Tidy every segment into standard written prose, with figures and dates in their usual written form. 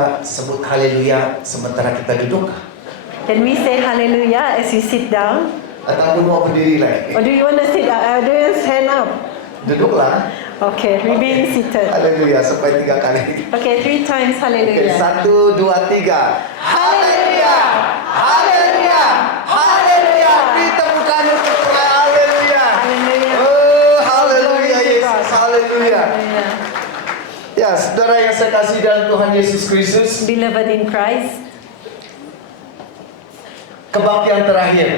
kita sebut haleluya sementara kita duduk? Can we say hallelujah as we sit down? Ataupun mau berdiri lagi? Or do you want to sit up? Do you want to stand up? Duduklah. Okay, remain seated. Haleluya sampai 3 kali. Okay, 3 times Oke, hallelujah. 1, 2, 3. Haleluya, haleluya, haleluya. Ditemukan untuk Tuhan. Haleluya. Hallelujah. Oh, haleluya Glory to Yesus. God. Haleluya. Hallelujah. Ya, saudara yang saya kasih dalam Tuhan Yesus Kristus, Beloved in Christ, kebaktian terakhir.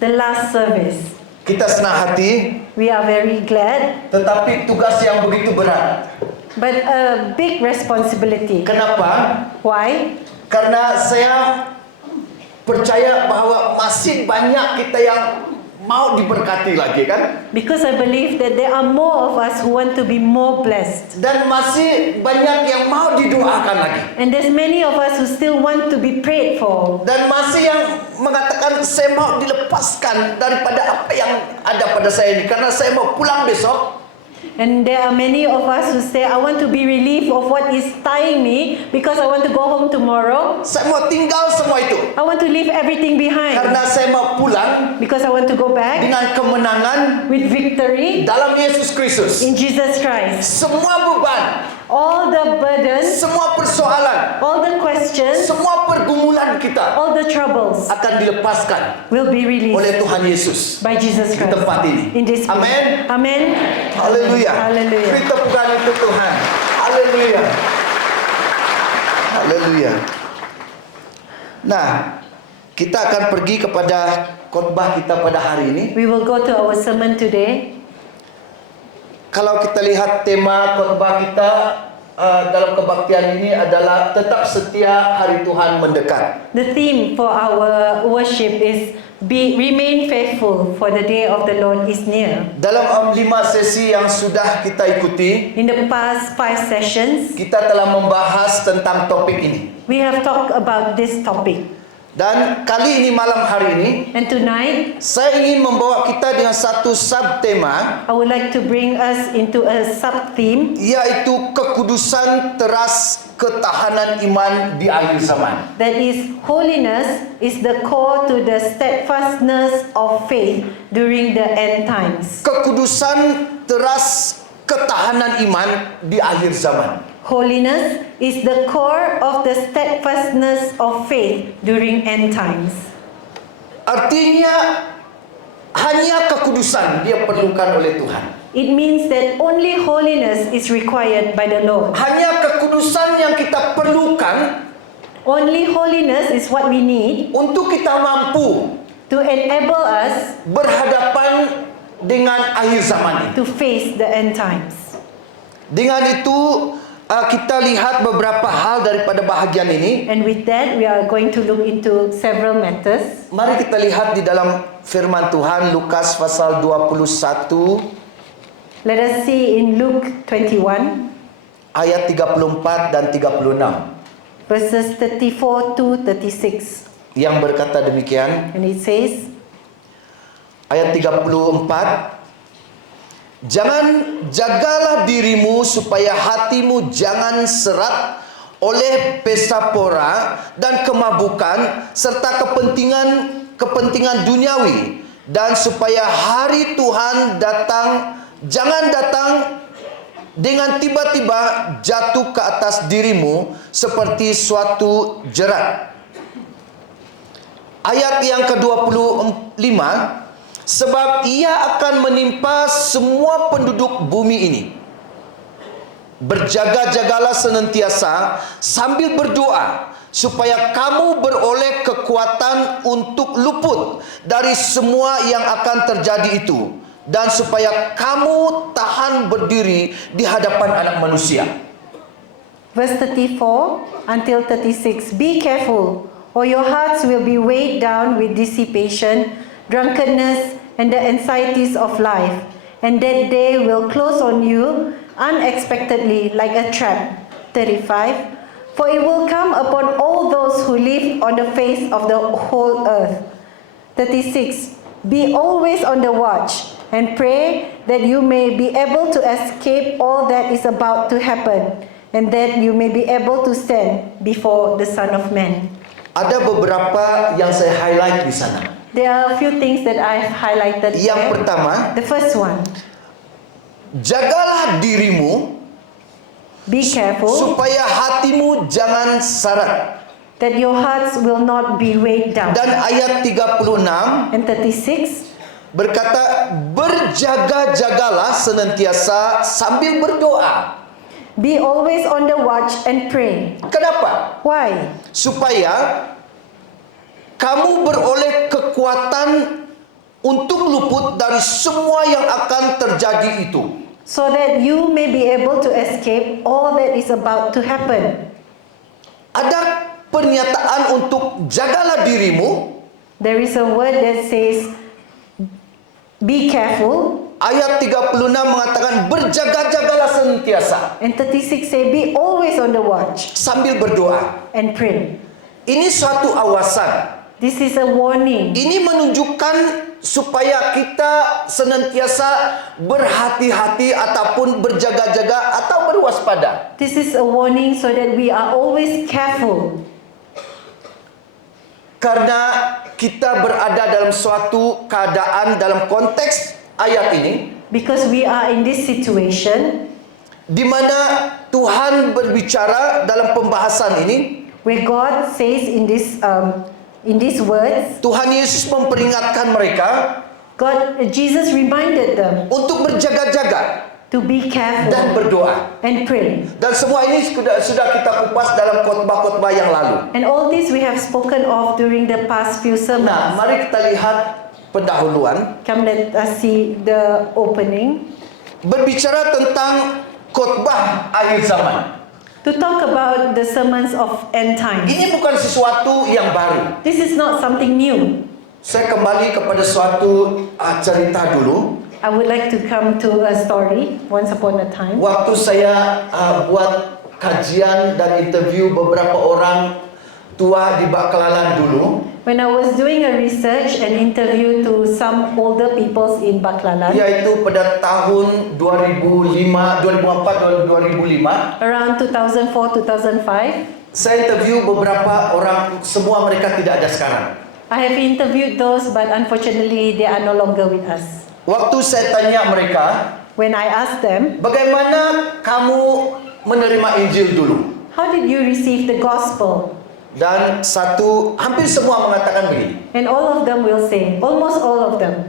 the last service, Kita senang hati, we are very glad, tetapi tugas yang begitu berat. but a big responsibility. Kenapa? Why? Karena saya percaya bahwa masih banyak kita yang mau diberkati lagi kan? Because I believe that there are more of us who want to be more blessed. Dan masih banyak yang mau didoakan lagi. And there's many of us who still want to be prayed for. Dan masih yang mengatakan saya mau dilepaskan daripada apa yang ada pada saya ini. Karena saya mau pulang besok. And there are many of us who say, I want to be relieved of what is tying me because I want to go home tomorrow. Saya mau tinggal semua itu. I want to leave everything behind Karena saya mau pulang because I want to go back dengan kemenangan with victory dalam Yesus Kristus. in Jesus Christ. Semua beban, All the burdens, semua persoalan, all the questions, semua pergumulan kita all the troubles akan dilepaskan will be released oleh Tuhan Yesus by Jesus di Christ tempat ini. in this place. Amin. Amen. Haleluya. Haleluya. Beri tepukan untuk Tuhan. Haleluya. Haleluya. Nah, kita akan pergi kepada khotbah kita pada hari ini. We will go to our sermon today. Kalau kita lihat tema khotbah kita dalam kebaktian ini adalah tetap setia hari Tuhan mendekat. The theme for our worship is remain faithful for the day of the Lord is near. Dalam 5 sesi yang sudah kita ikuti, In the past 5 sessions, kita telah membahas tentang topik ini. we have talked about this topic. Dan kali ini malam hari ini, And tonight, saya ingin membawa kita dengan satu subtema, I would like to bring us into a sub-theme yaitu kekudusan teras ketahanan iman di akhir zaman. that is holiness is the core to the steadfastness of faith during the end times. Kekudusan teras ketahanan iman di akhir zaman. Holiness is the core of the steadfastness of faith during end times. Artinya hanya kekudusan dia perlukan oleh Tuhan. It means that only holiness is required by the Lord. Hanya kekudusan yang kita perlukan Only holiness is what we need untuk kita mampu to enable us berhadapan dengan akhir zaman ini. to face the end times. Dengan itu kita lihat beberapa hal daripada bahagian ini. And with that, we are going to look into several matters. Mari kita lihat di dalam firman Tuhan Lukas pasal 21 Let us see in Luke 21, ayat 34 dan 36 verses 34 to 36. yang berkata demikian. And it says, Ayat 34, jagalah dirimu supaya hatimu jangan serat oleh pesta pora dan kemabukan serta kepentingan duniawi, dan supaya hari Tuhan jangan datang dengan tiba-tiba jatuh ke atas dirimu seperti suatu jerat. Ayat yang ke-25, sebab ia akan menimpa semua penduduk bumi ini. Berjaga-jagalah senantiasa sambil berdoa, supaya kamu beroleh kekuatan untuk luput dari semua yang akan terjadi itu, dan supaya kamu tahan berdiri di hadapan Anak Manusia. verse 34 until 36, be careful, or your hearts will be weighed down with dissipation, drunkenness, and the anxieties of life, and that day will close on you unexpectedly like a trap. 35, for it will come upon all those who live on the face of the whole earth. 36, be always on the watch, and pray that you may be able to escape all that is about to happen, and that you may be able to stand before the Son of Man. Ada beberapa yang saya highlight di sana. There are a few things that I've highlighted Yang there. pertama, The first one, jagalah dirimu be careful supaya hatimu jangan sarat. that your hearts will not be weighed down. Dan ayat 36 And 36, berkata, berjaga-jagalah senantiasa sambil berdoa. be always on the watch and pray. Kenapa? Why? Supaya kamu beroleh kekuatan untuk luput dari semua yang akan terjadi itu. So that you may be able to escape all that is about to happen. Ada pernyataan untuk jagalah dirimu. There is a word that says, be careful. Ayat 36 mengatakan berjaga-jagalah senantiasa And 36 say, be always on the watch sambil berdoa. and pray. Ini suatu awasan. This is a warning. Ini menunjukkan supaya kita senantiasa berhati-hati ataupun berjaga-jaga atau berwaspada. This is a warning so that we are always careful. Karena kita berada dalam suatu keadaan dalam konteks ayat ini Because we are in this situation di mana Tuhan berbicara dalam pembahasan ini. where God says in these words, Tuhan Yesus memperingatkan mereka Jesus reminded them untuk berjaga-jaga to be dan careful berdoa. and pray. Dan semua ini sudah kita kupas dalam khotbah-khotbah yang lalu. And all this we have spoken of during the past few Nah, sermons. mari kita lihat pendahuluan Come, let us see the opening. berbicara tentang khotbah akhir zaman. To talk about the sermons of end times. Ini bukan sesuatu yang baru. This is not something new. Saya kembali kepada suatu cerita dulu. I would like to come to a story once upon a time. Waktu saya buat kajian dan interview beberapa orang tua di Baklalan dulu, When I was doing a research and interview to some older peoples in Baklalan, yaitu pada tahun 2004-2005, around 2004-2005, saya interview beberapa orang, semua mereka tidak ada sekarang. I have interviewed those, but unfortunately they are no longer with us. Waktu saya tanya mereka, When I asked them, bagaimana kamu menerima Injil dulu? how did you receive the gospel? Dan hampir semua mengatakan begini. And all of them will say, almost all of them,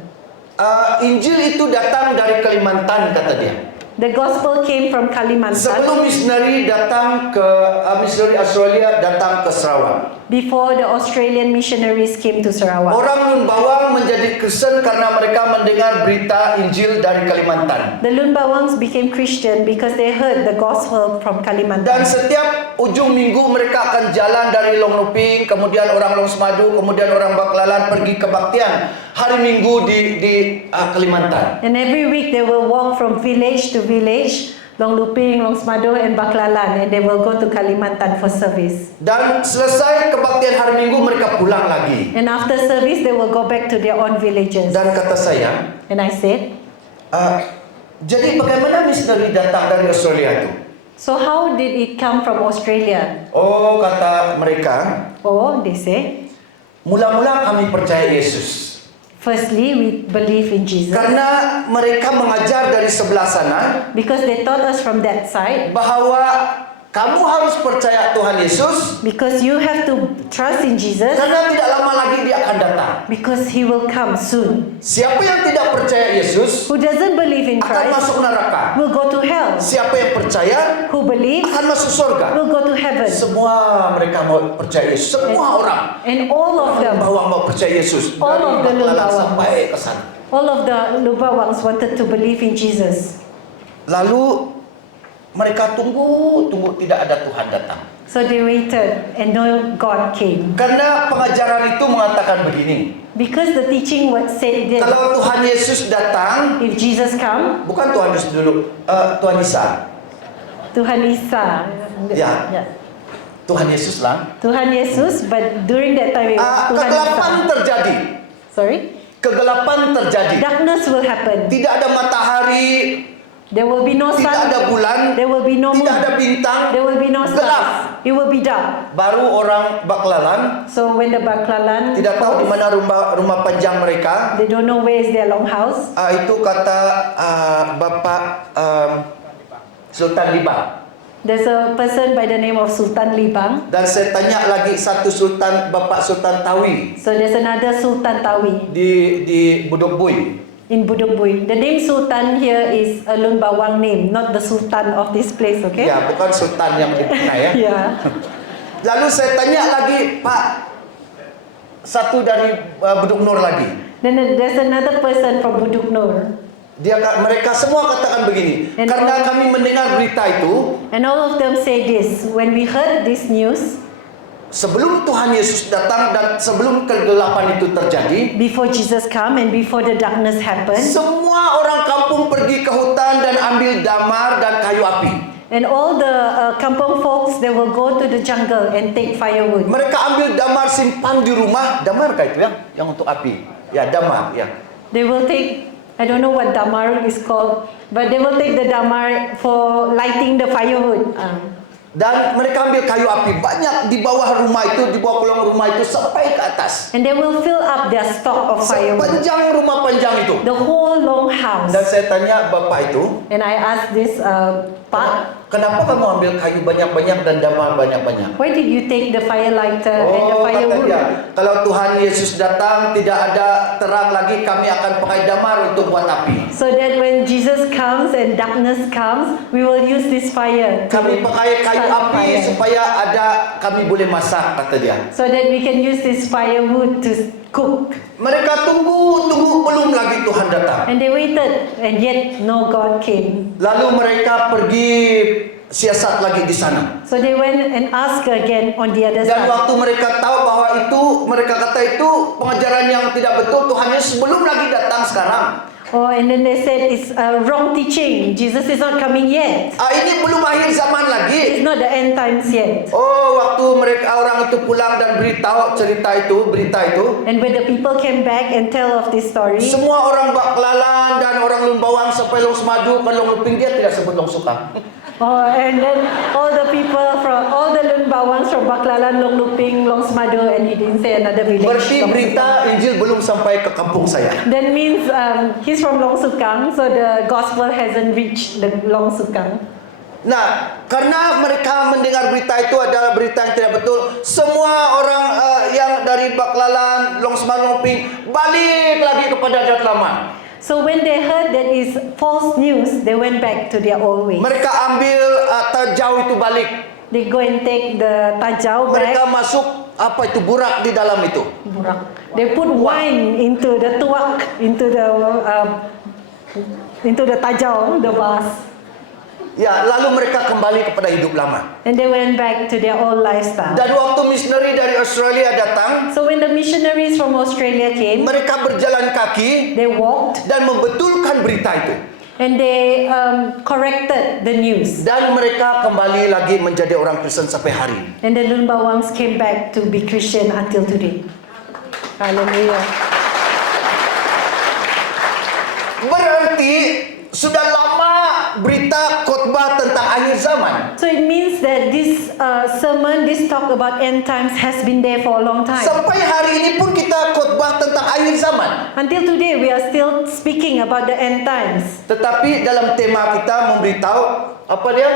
Injil itu datang dari Kalimantan, kata dia. the gospel came from Kalimantan Sebelum misionari datang ke misionari Australia datang ke Sarawak. before the Australian missionaries came to Sarawak. Orang Lun Bawang menjadi Kristen karena mereka mendengar berita Injil dari Kalimantan. The Lun Bawangs became Christian because they heard the gospel from Dan Kalimantan. setiap ujung minggu mereka akan jalan dari Long Luping, kemudian orang Long Semadu, kemudian orang Baklalan pergi kebaktian hari Minggu di Kalimantan. And every week they will walk from village to village, Long Luping, Long Semado and Baklalan, and they will go to Kalimantan for service. Dan selesai kebaktian hari Minggu mereka pulang lagi. And after service they will go back to their own villages. Dan kata saya, And I said, jadi bagaimana misionari datang dari Australia itu? so how did it come from Australia? Oh, kata mereka, Oh, they say, mula-mula kami percaya Yesus. firstly we believe in Jesus Karena mereka mengajar dari sebelah sana because they taught us from that side, bahwa kamu harus percaya Tuhan Yesus because you have to trust in Jesus karena tidak lama lagi dia akan datang. because he will come soon. Siapa yang tidak percaya Yesus Who doesn't believe in akan Christ masuk neraka. will go to hell. Siapa yang percaya Who believes akan masuk surga. will go to heaven. Semua mereka mau percaya Yesus. Semua orang. And all of them, Bawang mau percaya Yesus. All of the Baklalan Lubawang. sampai ke sana. all of the Lubawangs wanted to believe in Jesus. Lalu mereka tunggu tidak ada Tuhan datang. So they waited and no God came. Karena pengajaran itu mengatakan begini. Because the teaching was said that Kalau Tuhan Yesus datang, if Jesus come, bukan Tuhan Yesus dulu, Tuhan Isa. Tuhan Isa. Ya. Yeah. Tuhan Yesus lah. Tuhan Yesus, but during that time it was Tuhan Kegelapan Isa. terjadi. Sorry? Kegelapan terjadi. Darkness will happen. Tidak ada matahari, There will be no tidak ada sun. bulan, There will be no moon. tidak ada bintang, There will be no gelap. stars. It will be dark. Baru orang Baklalan So when the Baklalan tidak tahu di falls, mana rumah panjang mereka. they don't know where is their long house. Itu kata Bapak Sultan Libang. There's a person by the name of Sultan Libang. Dan saya tanya lagi satu Sultan, Bapak Sultan Tawi So there's another Sultan Tawi di Budok Bui. in Budok Bui. The name Sultan here is a Lun Bawang name, not the Sultan of this place, okay? Ya, bukan Sultan yang dikenal ya. Yeah. Lalu saya tanya lagi, Pak, satu dari Budok Nur lagi. Then there's another person from Buduk Nur. Mereka semua katakan begini, And karena all- kami mendengar berita itu, And all of them say this, when we heard this news, sebelum Tuhan Yesus datang dan sebelum kegelapan itu terjadi, before Jesus come and before the darkness happened, semua orang kampung pergi ke hutan dan ambil damar dan kayu api. and all the kampung folks, they will go to the jungle and take firewood. Mereka ambil damar simpan di rumah, damar kah itu ya, yang untuk api? Ya, damar ya. They will take, I don't know what damar is called, but they will take the damar for lighting the firewood. Dan mereka ambil kayu api banyak di bawah rumah itu, di bawah kolong rumah itu sampai ke atas. And they will fill up their stock of firewood. Sepanjang rumah panjang itu. The whole long house. Dan saya tanya bapak itu, And I asked this Pak, kenapa kamu ambil kayu banyak-banyak dan damar banyak-banyak? why did you take the fire lighter and the Oh, kata firewood? dia, kalau Tuhan Yesus datang tidak ada terang lagi, kami akan pakai damar untuk buat api. So that when Jesus comes and darkness comes, we will use this fire. Kami pakai kayu start api fire. supaya kami boleh masak, kata dia. So that we can use this firewood to cook. Mereka tunggu belum lagi Tuhan datang. And they waited, and yet no God came. Lalu mereka pergi siasat lagi di sana. So they went and asked again on the other Dan side. waktu mereka tahu bahwa mereka kata itu pengajaran yang tidak betul, Tuhan Yesus belum lagi datang sekarang. Oh, and then they said it's wrong teaching. Jesus is not coming yet. Ini belum akhir zaman lagi. It's not the end times yet. Oh, waktu orang itu pulang dan berita itu, And when the people came back and tell of this story, semua orang Baklalan dan orang Lun Bawang sampai Long Semadu ke Long Luping, dia tidak sebut Long Sukang. oh, and then all the people from all the Lun Bawangs from Baklalan, Long Luping, Long Semadu, and he didn't say another village. Berarti Long berita Sukang. Injil belum sampai ke kampung saya. That means he's from Long Sukang, so the gospel hasn't reached the Long Sukang. Nah, karena mereka mendengar berita itu adalah berita yang tidak betul, semua orang yang dari Baklalan, Long Semadu, Long Luping balik lagi kepada adat lama. So when they heard that is false news, they went back to their old ways. Mereka ambil tajau itu balik. They go and take the tajau Mereka back. masuk burak di dalam itu. Burak. They put wine into the tuak, into the tajau, the vase. Ya, lalu mereka kembali kepada hidup lama. And they went back to their old lifestyle. Dan waktu misioneri dari Australia datang, So when the missionaries from Australia came, mereka berjalan kaki they walked dan membetulkan berita itu. and they corrected the news. Dan mereka kembali lagi menjadi orang Kristen sampai hari ini. And the Lun Bawangs came back to be Christian until today. Hallelujah. Berarti sudah lama berita khotbah tentang akhir zaman. So it means that this sermon, this talk about end times has been there for a long time. Sampai hari ini pun kita khotbah tentang akhir zaman. Until today, we are still speaking about the end times. Tetapi dalam tema kita memberitahu apa dia?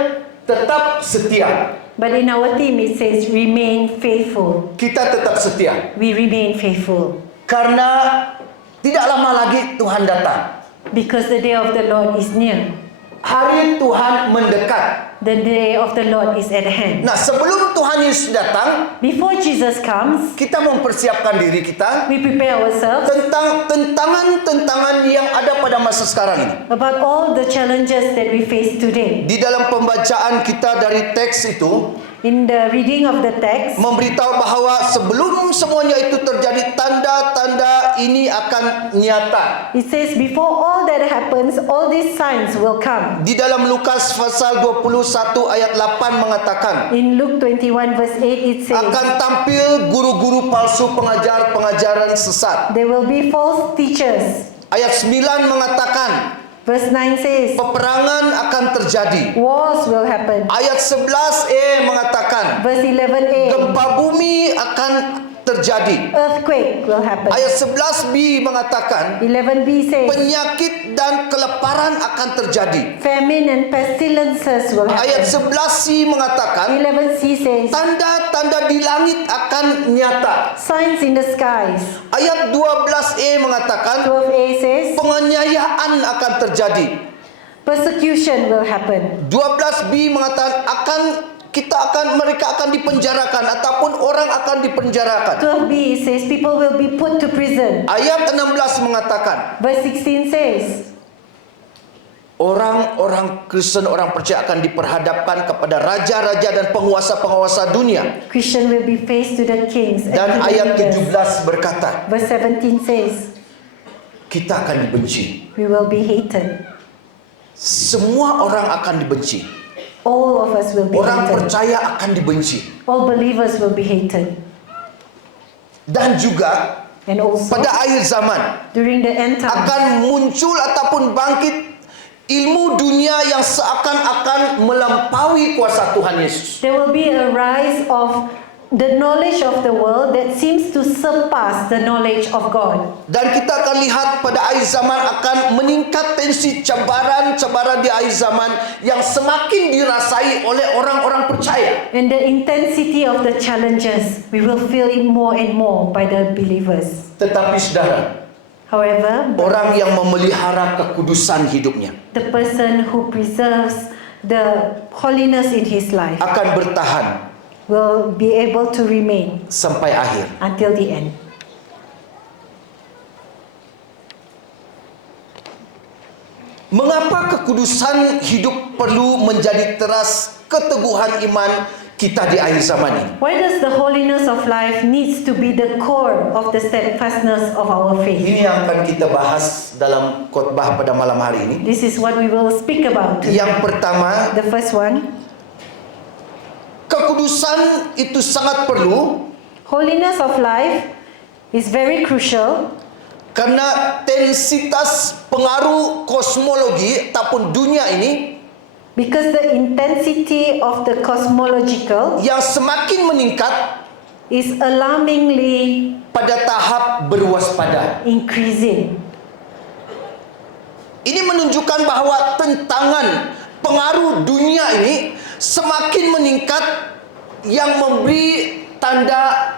Tetap setia. But in our theme, it says, remain faithful. Kita tetap setia. We remain faithful. Karena tidak lama lagi Tuhan datang. Because the day of the Lord is near. Hari Tuhan mendekat. The day of the Lord is at hand. Nah, sebelum Tuhan Yesus datang, Before Jesus comes, kita mempersiapkan diri kita we prepare ourselves tentang tentangan-tentangan yang ada pada masa sekarang ini. about all the challenges that we face today. Di dalam pembacaan kita dari teks itu, In the reading of the text, memberitahu bahwa sebelum semuanya itu terjadi, tanda-tanda ini akan nyata. it says, before all that happens, all these signs will come. Di dalam Lukas pasal 21 ayat 8 mengatakan, In Luke 21 verse 8, it says, akan tampil guru-guru palsu pengajar pengajaran sesat. there will be false teachers. Ayat 9 mengatakan, Verse 9 says, peperangan akan terjadi. wars will happen. Ayat 11a mengatakan Verse 11a, gempa bumi akan terjadi. earthquake will happen. Ayat 11b mengatakan 11b says, penyakit dan kelaparan akan terjadi. famine and pestilences will Ayat happen. 11c mengatakan 11c says, tanda-tanda di langit akan nyata. signs in the skies. Ayat 12a mengatakan 12a says, penganiayaan akan terjadi. persecution will happen. 12b mengatakan mereka akan dipenjarakan ataupun orang akan dipenjarakan. 12b says, people will be put to prison. Ayat 16 mengatakan Verse 16 says, orang-orang Kristen, orang percaya akan diperhadapkan kepada raja-raja dan penguasa-penguasa dunia. Christian will be faced to the kings and Dan to the ayat leaders. 17 berkata, Verse 17 says, kita akan dibenci. we will be hated. Semua orang akan dibenci. All of us will be Orang hated. percaya akan dibenci. All believers will be hated. Dan juga And also, pada akhir zaman during the end time, akan muncul ataupun bangkit ilmu dunia yang seakan-akan melampaui kuasa Tuhan Yesus. there will be a rise of the knowledge of the world that seems to surpass the knowledge of God. Dan kita akan lihat pada akhir zaman akan meningkat tensi cabaran-cabaran di akhir zaman yang semakin dirasai oleh orang-orang percaya. And the intensity of the challenges, we will feel it more and more by the believers. Tetapi saudara, However, orang yang memelihara kekudusan hidupnya the person who preserves the holiness in his life akan bertahan will be able to remain sampai akhir. until the end. Mengapa kekudusan hidup perlu menjadi teras keteguhan iman kita di akhir zaman ini? Why does the holiness of life needs to be the core of the steadfastness of our faith? Ini yang akan kita bahas dalam khotbah pada malam hari ini. This is what we will speak about today. Yang pertama, The first one, kekudusan itu sangat perlu holiness of life is very crucial karena tensitas pengaruh kosmologi ataupun dunia ini because the intensity of the cosmological yang semakin meningkat is alarmingly pada tahap berwaspada. increasing. Ini menunjukkan bahwa tentangan pengaruh dunia ini semakin meningkat yang memberi tanda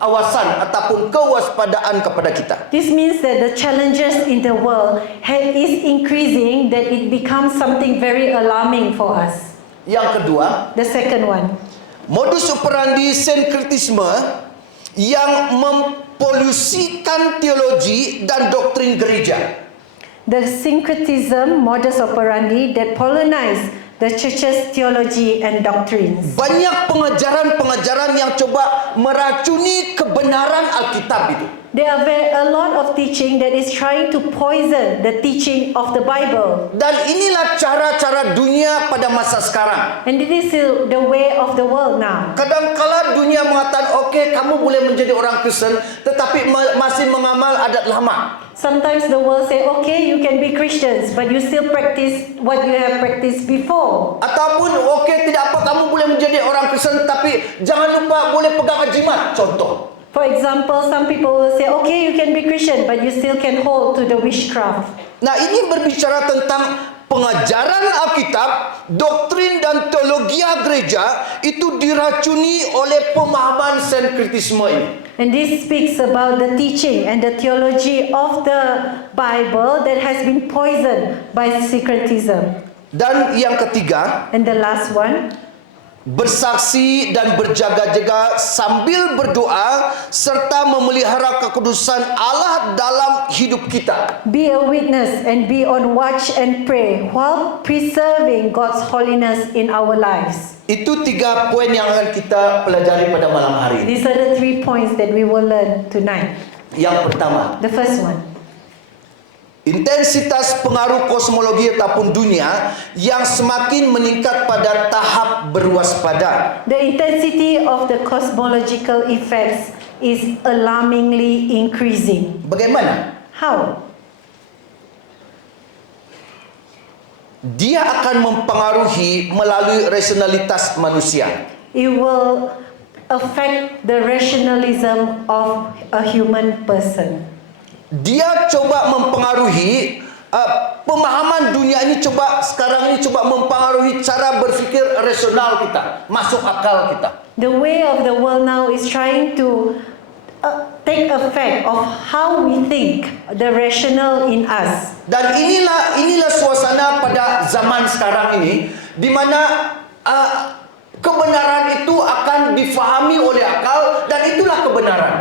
awasan ataupun kewaspadaan kepada kita. This means that the challenges in the world is increasing, that it becomes something very alarming for us. Yang kedua, The second one, modus operandi sinkretisme yang mempolusikan teologi dan doktrin gereja. the syncretism modus operandi that polonize the church's theology and doctrines. Banyak pengajaran-pengajaran yang coba meracuni kebenaran Alkitab itu. There are a lot of teaching that is trying to poison the teaching of the Bible. Dan inilah cara-cara dunia pada masa sekarang. And it is the way of the world now. Kadang-kala dunia mengatakan, oke, kamu boleh menjadi orang Kristen, tetapi masih mengamal adat lama. Sometimes the world say, okay, you can be Christians, but you still practice what you have practiced before. Ataupun, oke, tidak apa, kamu boleh menjadi orang Kristen, tapi jangan lupa boleh pegang jimat. Contoh. For example, some people will say, okay, you can be Christian, but you still can hold to the witchcraft. Nah, ini berbicara tentang pengajaran Alkitab, doktrin dan teologi gereja itu diracuni oleh pemahaman sinkretisme ini. And this speaks about the teaching and the theology of the Bible that has been poisoned by syncretism. Dan yang ketiga, And the last one, bersaksi dan berjaga-jaga sambil berdoa serta memelihara kekudusan Allah dalam hidup kita. be a witness and be on watch and pray while preserving God's holiness in our lives. Itu 3 poin yang akan kita pelajari pada malam hari ini. These are the 3 points that we will learn tonight. Yang pertama, The first one, intensitas pengaruh kosmologi ataupun dunia yang semakin meningkat pada tahap berwaspada. the intensity of the cosmological effects is alarmingly increasing. Bagaimana? How? dia akan mempengaruhi melalui rasionalitas manusia. It will affect the rationalism of a human person. Dia coba mempengaruhi pemahaman dunia ini, sekarang ini coba mempengaruhi cara berpikir rasional kita, masuk akal kita. The way of the world now is trying to take effect of how we think, the rational in us. Dan inilah suasana pada zaman sekarang ini, di mana kebenaran itu akan difahami oleh akal, dan itulah kebenaran.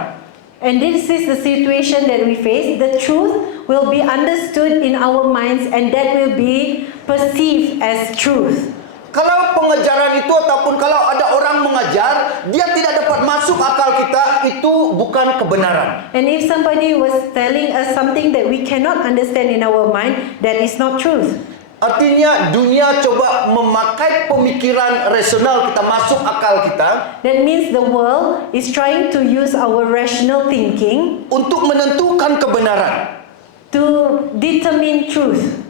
And this is the situation that we face. The truth will be understood in our minds, and that will be perceived as truth. Kalau pengajaran itu ataupun kalau ada orang mengajar, dia tidak dapat masuk akal kita, itu bukan kebenaran. And if somebody was telling us something that we cannot understand in our mind, that is not truth. Artinya dunia coba memakai pemikiran rasional kita, masuk akal kita, That means the world is trying to use our rational thinking untuk menentukan kebenaran. to determine truth.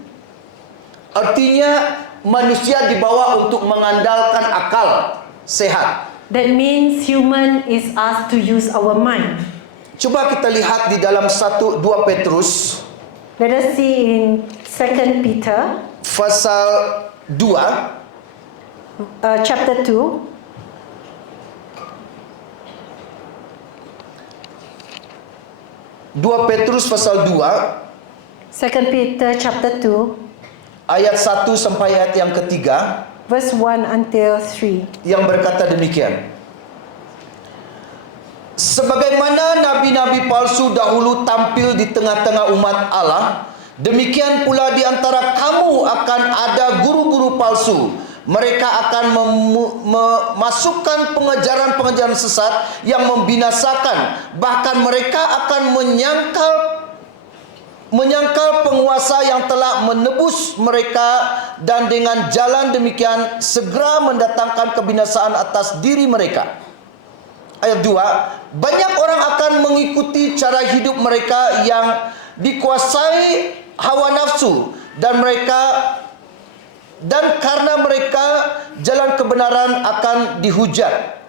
Artinya manusia dibawa untuk mengandalkan akal sehat. That means human is asked to use our mind. Coba kita lihat di dalam 1-2 Petrus Let us see in 2 Peter pasal 2 chapter 2. Petrus pasal 2 2 Peter chapter 2 ayat 1 sampai ayat yang ketiga, verse 1 until 3. yang berkata demikian. Sebagaimana nabi-nabi palsu dahulu tampil di tengah-tengah umat Allah, demikian pula di antara kamu akan ada guru-guru palsu. Mereka akan memasukkan pengajaran-pengajaran sesat yang membinasakan. Bahkan mereka akan menyangkal penguasa yang telah menebus mereka, dan dengan jalan demikian segera mendatangkan kebinasaan atas diri mereka. Ayat 2, banyak orang akan mengikuti cara hidup mereka yang dikuasai hawa nafsu, dan karena mereka jalan kebenaran akan dihujat.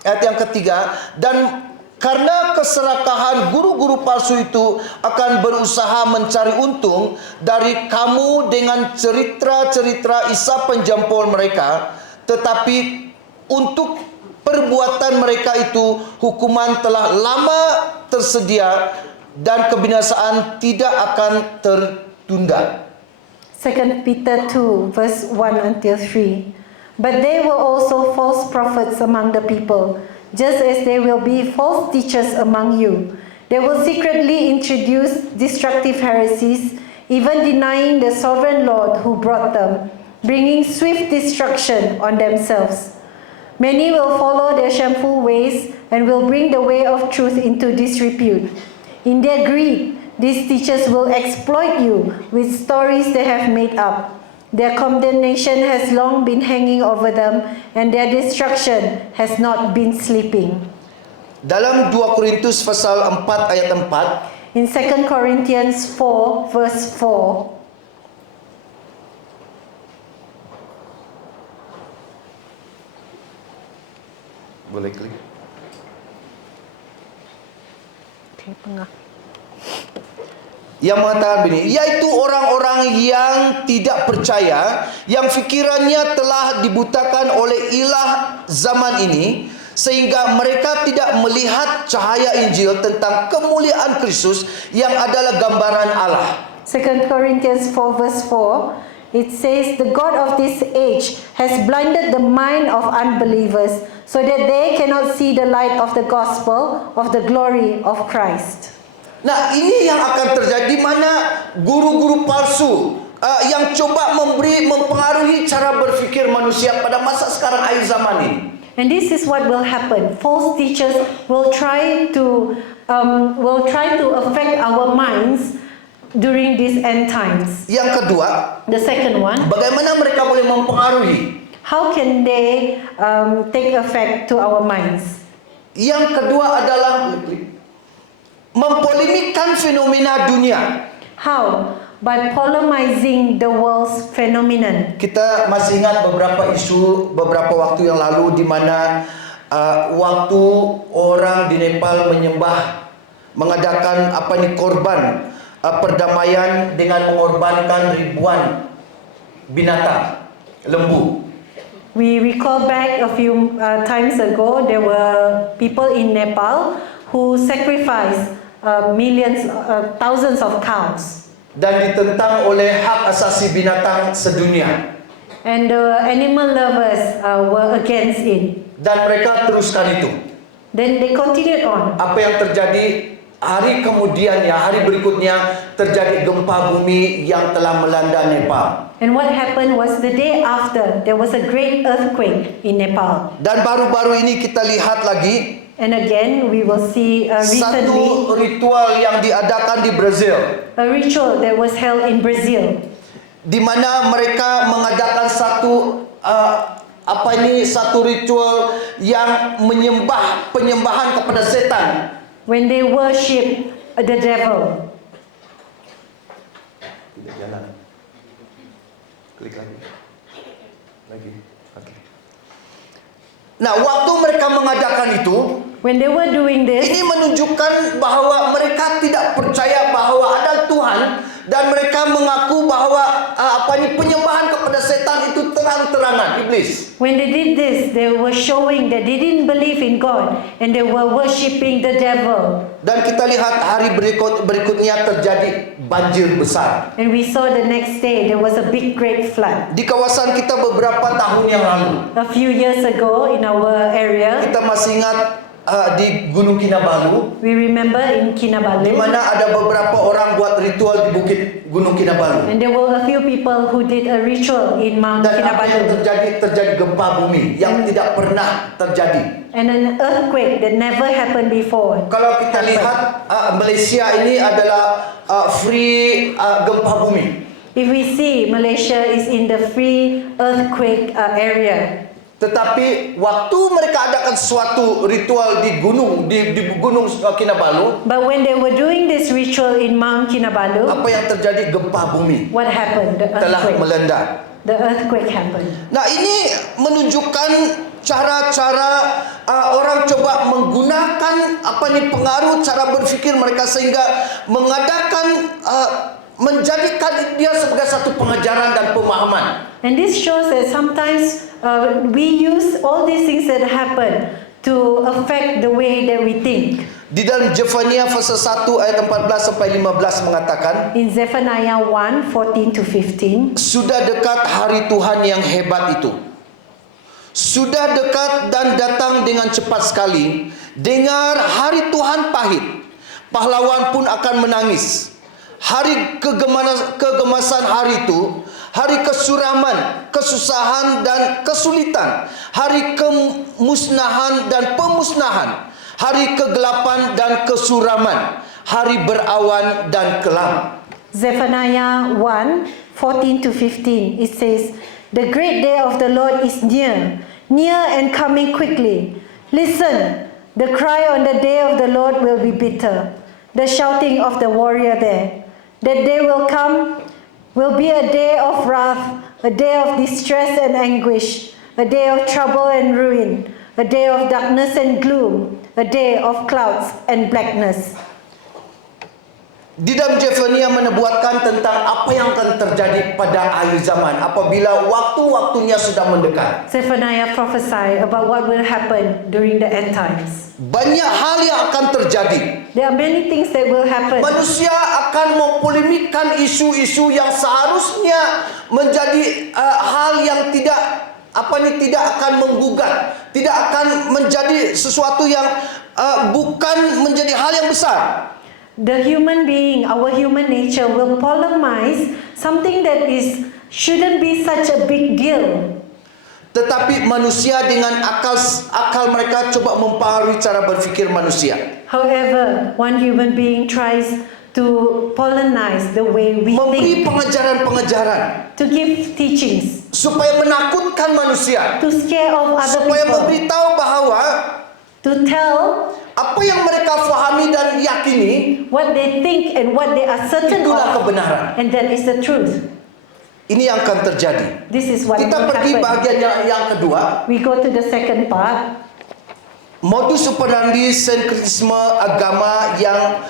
Ayat yang ketiga, dan karena keserakahan guru-guru palsu itu akan berusaha mencari untung dari kamu dengan cerita-cerita isap penjampol mereka, tetapi untuk perbuatan mereka itu hukuman telah lama tersedia, dan kebinasaan tidak akan tertunda. 2 Peter 2 verse 1 until 3. But there were also false prophets among the people, just as there will be false teachers among you. They will secretly introduce destructive heresies, even denying the sovereign Lord who brought them, bringing swift destruction on themselves. Many will follow their shameful ways and will bring the way of truth into disrepute. In their greed, these teachers will exploit you with stories they have made up. Their condemnation has long been hanging over them, and their destruction has not been sleeping. Dalam 2 Korintus pasal 4 ayat 4, In 2 Corinthians 4 verse 4, boleh klik. Yang mengatakan begini, yaitu orang-orang yang tidak percaya, yang fikirannya telah dibutakan oleh ilah zaman ini, sehingga mereka tidak melihat cahaya Injil tentang kemuliaan Kristus yang adalah gambaran Allah. 2 Corinthians 4 verse 4, it says, the God of this age has blinded the mind of unbelievers, so that they cannot see the light of the gospel of the glory of Christ. Nah, ini yang akan terjadi, mana guru-guru palsu yang coba mempengaruhi cara berpikir manusia pada masa sekarang, akhir zaman ini. And this is what will happen. False teachers will try to affect our minds during these end times. Yang kedua, The second one, bagaimana mereka boleh mempengaruhi? how can they take effect to our minds? Yang kedua adalah mempolemikkan fenomena dunia. How? by polemizing the world's phenomenon. Kita masih ingat beberapa isu beberapa waktu yang lalu di mana waktu orang di Nepal mengadakan korban perdamaian dengan mengorbankan ribuan binatang lembu. We recall back a few times ago, there were people in Nepal who sacrificed thousands of cows. Dan ditentang oleh hak asasi binatang sedunia. And the animal lovers were against it. Dan mereka teruskan itu. Then they continued on. Apa yang terjadi hari kemudiannya, hari berikutnya terjadi gempa bumi yang telah melanda Nepal. And what happened was the day after, there was a great earthquake in Nepal. Dan baru-baru ini kita lihat lagi And again, we will see recently satu ritual yang diadakan di Brazil, a ritual that was held in Brazil, di mana mereka mengadakan satu ritual yang penyembahan kepada setan. when they worship the devil. Tidak jalan. Klik lagi. Oke. Nah, waktu mereka mengadakan itu, When they were doing this, ini menunjukkan bahwa mereka tidak percaya bahwa ada Tuhan, dan mereka mengaku bahwa penyembahan kepada setan itu terang-terangan iblis. when they did this, they were showing that they didn't believe in God and they were worshiping the devil. Dan kita lihat hari berikutnya terjadi banjir besar. And we saw the next day there was a big great flood. Di kawasan kita beberapa tahun yang lalu, A few years ago in our area, kita masih ingat di Gunung Kinabalu, we remember in di Kinabalu, mana ada beberapa orang buat ritual di bukit Gunung Kinabalu. and there were a few people who did a ritual in Mount Dan apa yang Kinabalu. terjadi gempa bumi yang tidak pernah terjadi. And an earthquake that never happened before. Kalau kita lihat Malaysia ini adalah free gempa bumi. If we see Malaysia is in the free earthquake area. Tetapi waktu mereka adakan suatu ritual di gunung Kinabalu, But when they were doing this ritual in Mount Kinabalu, apa yang terjadi? Gempa bumi what happened? The telah earthquake. melanda. The earthquake happened. Nah, ini menunjukkan cara-cara orang coba menggunakan pengaruh cara berfikir mereka sehingga menjadikan dia sebagai satu pengajaran dan pemahaman. And this shows that sometimes we use all these things that happen to affect the way that we think. Di dalam Zefania pasal 1 ayat 14 sampai 15 mengatakan, In Zephaniah 1:14-15, sudah dekat hari Tuhan yang hebat itu. Sudah dekat dan datang dengan cepat sekali. Dengar, hari Tuhan pahit. Pahlawan pun akan menangis. Hari kegemasan hari itu, hari kesuraman, kesusahan dan kesulitan, hari kemusnahan dan pemusnahan, hari kegelapan dan kesuraman, hari berawan dan kelam. Zephaniah 1:14-15, it says, The great day of the Lord is near, near and coming quickly. Listen, the cry on the day of the Lord will be bitter, the shouting of the warrior there. That day will come, will be a day of wrath, a day of distress and anguish, a day of trouble and ruin, a day of darkness and gloom, a day of clouds and blackness. Di dalam Zefania menubuatkan tentang apa yang akan terjadi pada akhir zaman apabila waktu-waktunya sudah mendekat. Zephaniah prophesied about what will happen during the end times. Banyak hal yang akan terjadi. There are many things that will happen. Manusia akan mempolemikkan isu-isu yang seharusnya menjadi hal yang tidak akan menggugat, tidak akan menjadi sesuatu yang bukan menjadi hal yang besar. The human being, our human nature will polemize something that shouldn't be such a big deal. Tetapi manusia dengan akal mereka coba mempengaruhi cara berfikir manusia. However, one human being tries to polemize the way we Memberi think, pengajaran-pengajaran to give teachings, supaya menakutkan manusia, to scare off other supaya people, memberitahu bahwa to tell Apa yang mereka fahami dan yakini, what they think and what they are certain itulah of, kebenaran. and that is the truth. Ini yang akan terjadi. This is what Kita will pergi happen. bahagian yang kedua. We go to the second part. Modus operandi sinkretisme agama yang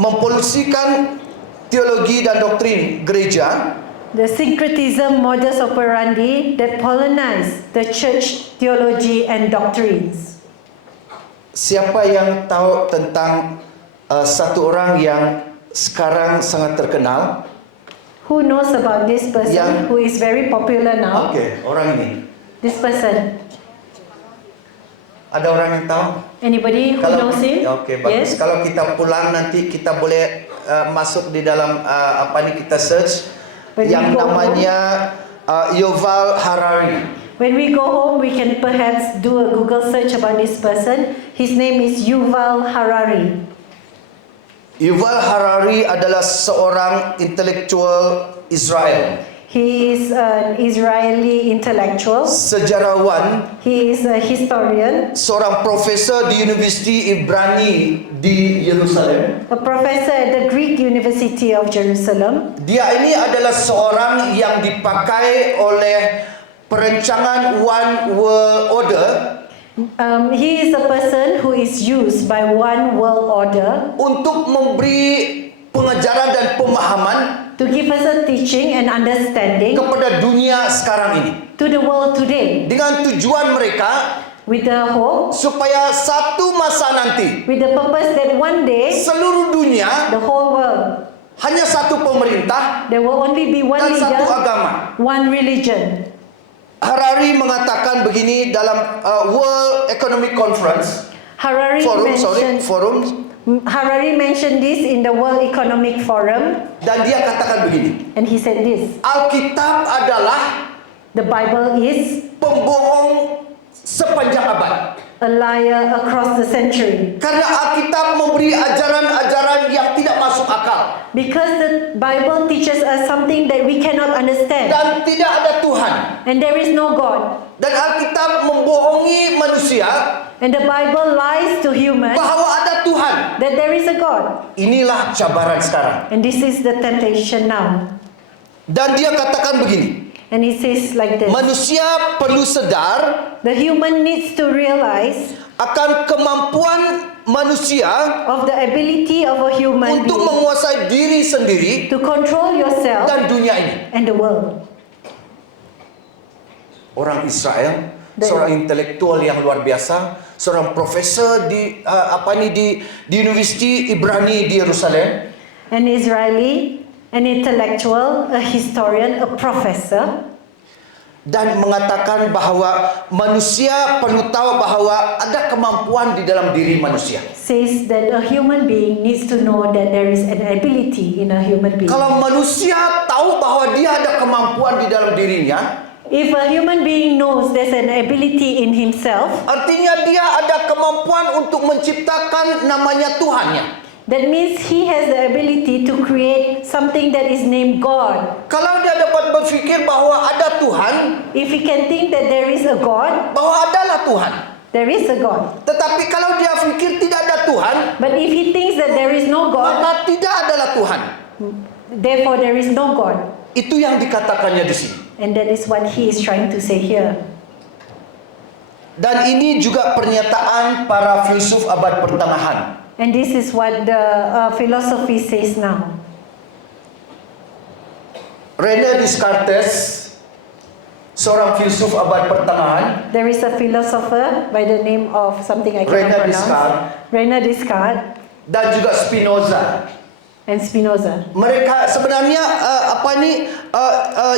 mempolusikan teologi dan doktrin gereja. The syncretism modus operandi that colonize the church theology and doctrines. Siapa yang tahu tentang satu orang yang sekarang sangat terkenal? Who knows about this person Yang- who is very popular now? Okey, orang ini. This person. Ada orang yang tahu? Anybody who knows him? Okey, bagus. Yes. Kalau kita pulang nanti kita boleh masuk di dalam apa ni kita search When we yang go namanya Yuval Harari. When we go home, we can perhaps do a Google search about this person. His name is Yuval Harari. Yuval Harari adalah seorang intelektual Israel, He is an Israeli intellectual. sejarawan, He is a historian, seorang profesor di Universiti Ibrani di Yerusalem. a professor at the Greek University of Jerusalem. Dia ini adalah seorang yang dipakai oleh perancangan One World Order He is a person who is used by One World Order untuk memberi pengajaran dan pemahaman to give us a teaching and understanding kepada dunia sekarang ini. to the world today, Dengan tujuan mereka with the hope, supaya satu masa nanti with the purpose that one day seluruh dunia the whole world, hanya satu pemerintah there will only be one dan satu leader, agama. one religion. Harari mengatakan begini dalam World Economic Conference Harari mentioned this in the World Economic Forum, dan dia katakan begini, and he said this: Alkitab adalah the Bible is pembohong sepanjang abad. a liar across the century. Karena Alkitab memberi ajaran-ajaran yang tidak masuk akal Because the Bible teaches us something that we cannot understand, dan tidak ada Tuhan. and there is no God. Dan Alkitab membohongi manusia And the Bible lies to humans bahwa ada Tuhan. that there is a God. Inilah cabaran sekarang. And this is the temptation now. Dan dia katakan begini, And he says like this: manusia perlu sadar the human needs to realize akan kemampuan manusia of the ability of a human untuk being menguasai diri sendiri to control yourself dan dunia ini. and the world. Orang Israel, seorang intelektual yang luar biasa, seorang profesor di di Universiti Ibrani di Yerusalem, An Israeli, an intellectual, a historian, a professor, dan mengatakan bahwa manusia perlu tahu bahwa ada kemampuan di dalam diri manusia. says that a human being needs to know that there is an ability in a human being. Kalau manusia tahu bahwa dia ada kemampuan di dalam dirinya, If a human being knows there's an ability in himself, artinya dia ada kemampuan untuk menciptakan namanya Tuhannya. that means he has the ability to create something that is named God. Kalau dia dapat berfikir bahwa ada Tuhan, If he can think that there is a God, bahwa adalah Tuhan. there is a God. Tetapi kalau dia fikir tidak ada Tuhan, But if he thinks that there is no God, maka tidak adalah Tuhan. therefore there is no God. Itu yang dikatakannya di sini. And that is what he is trying to say here. Dan ini juga pernyataan para filsuf abad pertengahan. And this is what the philosophy says now. René Descartes, seorang filsuf abad pertengahan, There is a philosopher by the name of something I René cannot Descartes. pronounce. René Descartes dan juga Spinoza. and Spinoza. Mereka sebenarnya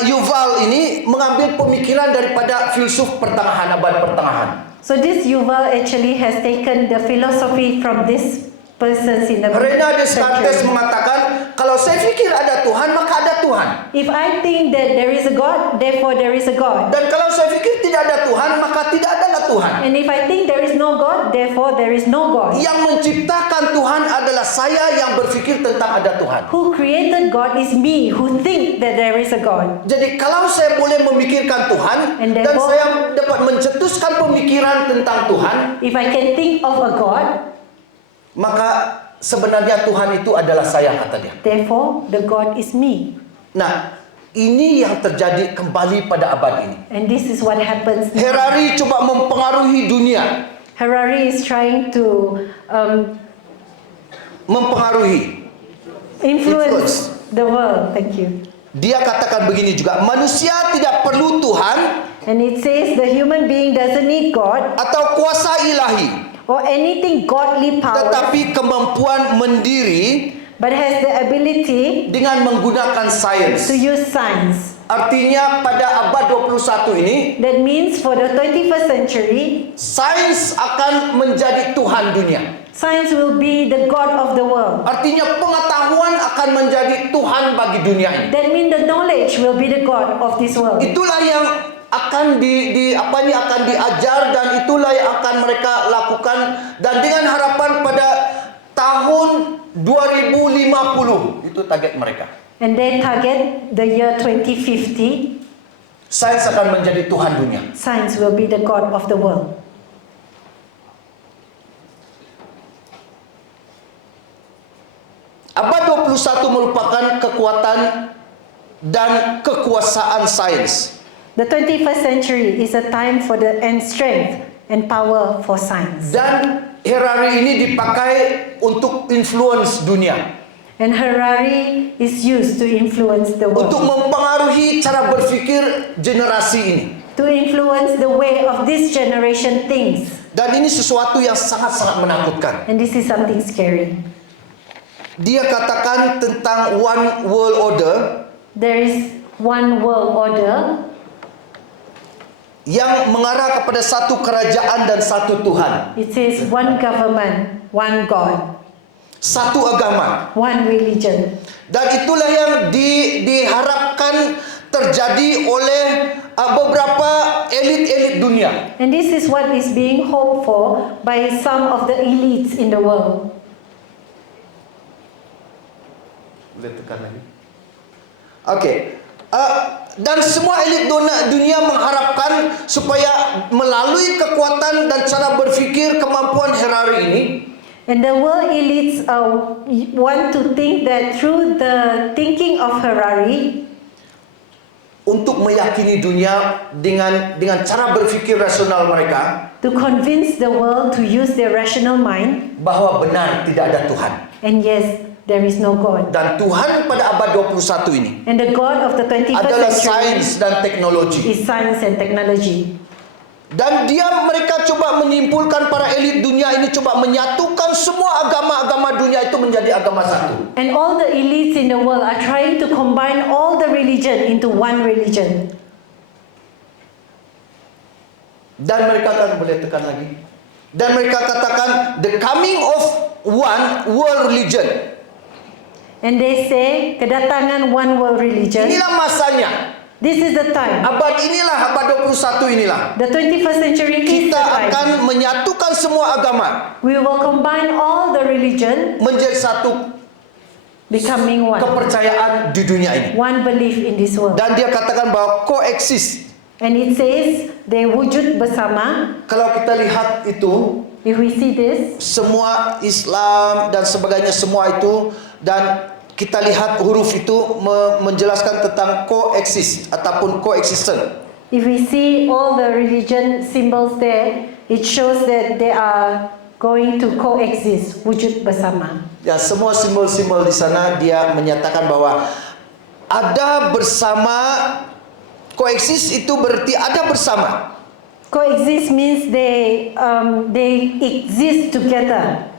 Yuval ini mengambil pemikiran daripada filsuf pertengahan, abad pertengahan. So this Yuval actually has taken the philosophy from this persons in the René Descartes century. mengatakan, kalau saya fikir ada Tuhan, maka ada Tuhan. If I think that there is a God, therefore there is a God. Dan kalau saya fikir tidak ada Tuhan, maka tidak adalah Tuhan. And if I think there is no God, therefore there is no God. Yang menciptakan Tuhan adalah saya yang berfikir tentang ada Tuhan. Who created God is me, who think that there is a God. Jadi kalau saya boleh memikirkan Tuhan And dan therefore- saya dapat mencetuskan pemikiran tentang Tuhan, If I can think of a God, maka sebenarnya Tuhan itu adalah saya, kata dia. Therefore, the God is me. Nah, ini yang terjadi kembali pada abad ini. And this is what happens now. Harari coba mempengaruhi dunia, Harari is trying to mempengaruhi. influence the world. Thank you. Dia katakan begini juga, manusia tidak perlu Tuhan And it says the human being doesn't need God atau kuasa ilahi, or anything godly power, tetapi kemampuan mendiri but has the ability dengan menggunakan sains. to use science. Artinya pada abad 21 ini, That means for the 21st century, sains akan menjadi Tuhan dunia. science will be the God of the world. Artinya pengetahuan akan menjadi Tuhan bagi dunia ini. That means the knowledge will be the God of this world. Itulah yang akan akan diajar, dan itulah yang akan mereka lakukan, dan dengan harapan pada tahun 2050 itu target mereka. And they target the year 2050, Sains akan menjadi Tuhan dunia. science will be the God of the world. Abad 21 merupakan kekuatan dan kekuasaan sains. The 21st century is a time for the and strength and power for science. Dan Harari ini dipakai untuk influence dunia, And Harari is used to influence the untuk world, mempengaruhi cara berpikir generasi ini. to influence the way of this generation thinks. Dan ini sesuatu yang sangat-sangat menakutkan. And this is something scary. Dia katakan tentang one world order There is one world order yang mengarah kepada satu kerajaan dan satu Tuhan, It says one government, one God, satu agama. one religion. Dan itulah yang diharapkan terjadi oleh beberapa elit-elit dunia. And this is what is being hoped for by some of the elites in the world. Boleh tekan lagi? Okey. Dan semua elit dunia mengharapkan supaya melalui kekuatan dan cara berfikir kemampuan Harari ini, And the world elites want to think that through the thinking of Harari, untuk meyakini dunia dengan cara berfikir rasional mereka, to convince the world to use their rational mind, bahwa benar tidak ada Tuhan. and yes, there is no God. Dan Tuhan pada abad 21 ini And the God of the 21st adalah century sains dan teknologi. is science and technology. Dan mereka coba menyimpulkan, para elit dunia ini coba menyatukan semua agama-agama dunia itu menjadi agama satu. And all the elites in the world are trying to combine all the religion into one religion. Dan mereka akan, boleh tekan lagi. Dan mereka katakan the coming of one world religion. And they say kedatangan one world religion. Inilah masanya. This is the time. Abad inilah, abad 21 inilah. The 21st century is Kita the time. akan menyatukan semua agama We will combine all the religion, menjadi satu becoming one. kepercayaan di dunia ini. One belief in this world. Dan dia katakan bahwa coexist. And it says they wujud bersama. Kalau kita lihat itu, If we see this, semua Islam dan sebagainya semua itu, dan kita lihat huruf itu menjelaskan tentang coexist ataupun coexistence. if we see all the religion symbols there, it shows that they are going to coexist, wujud bersama. Ya, semua simbol-simbol di sana dia menyatakan bahwa ada bersama. Coexist itu berarti ada bersama. Coexist means they exist together.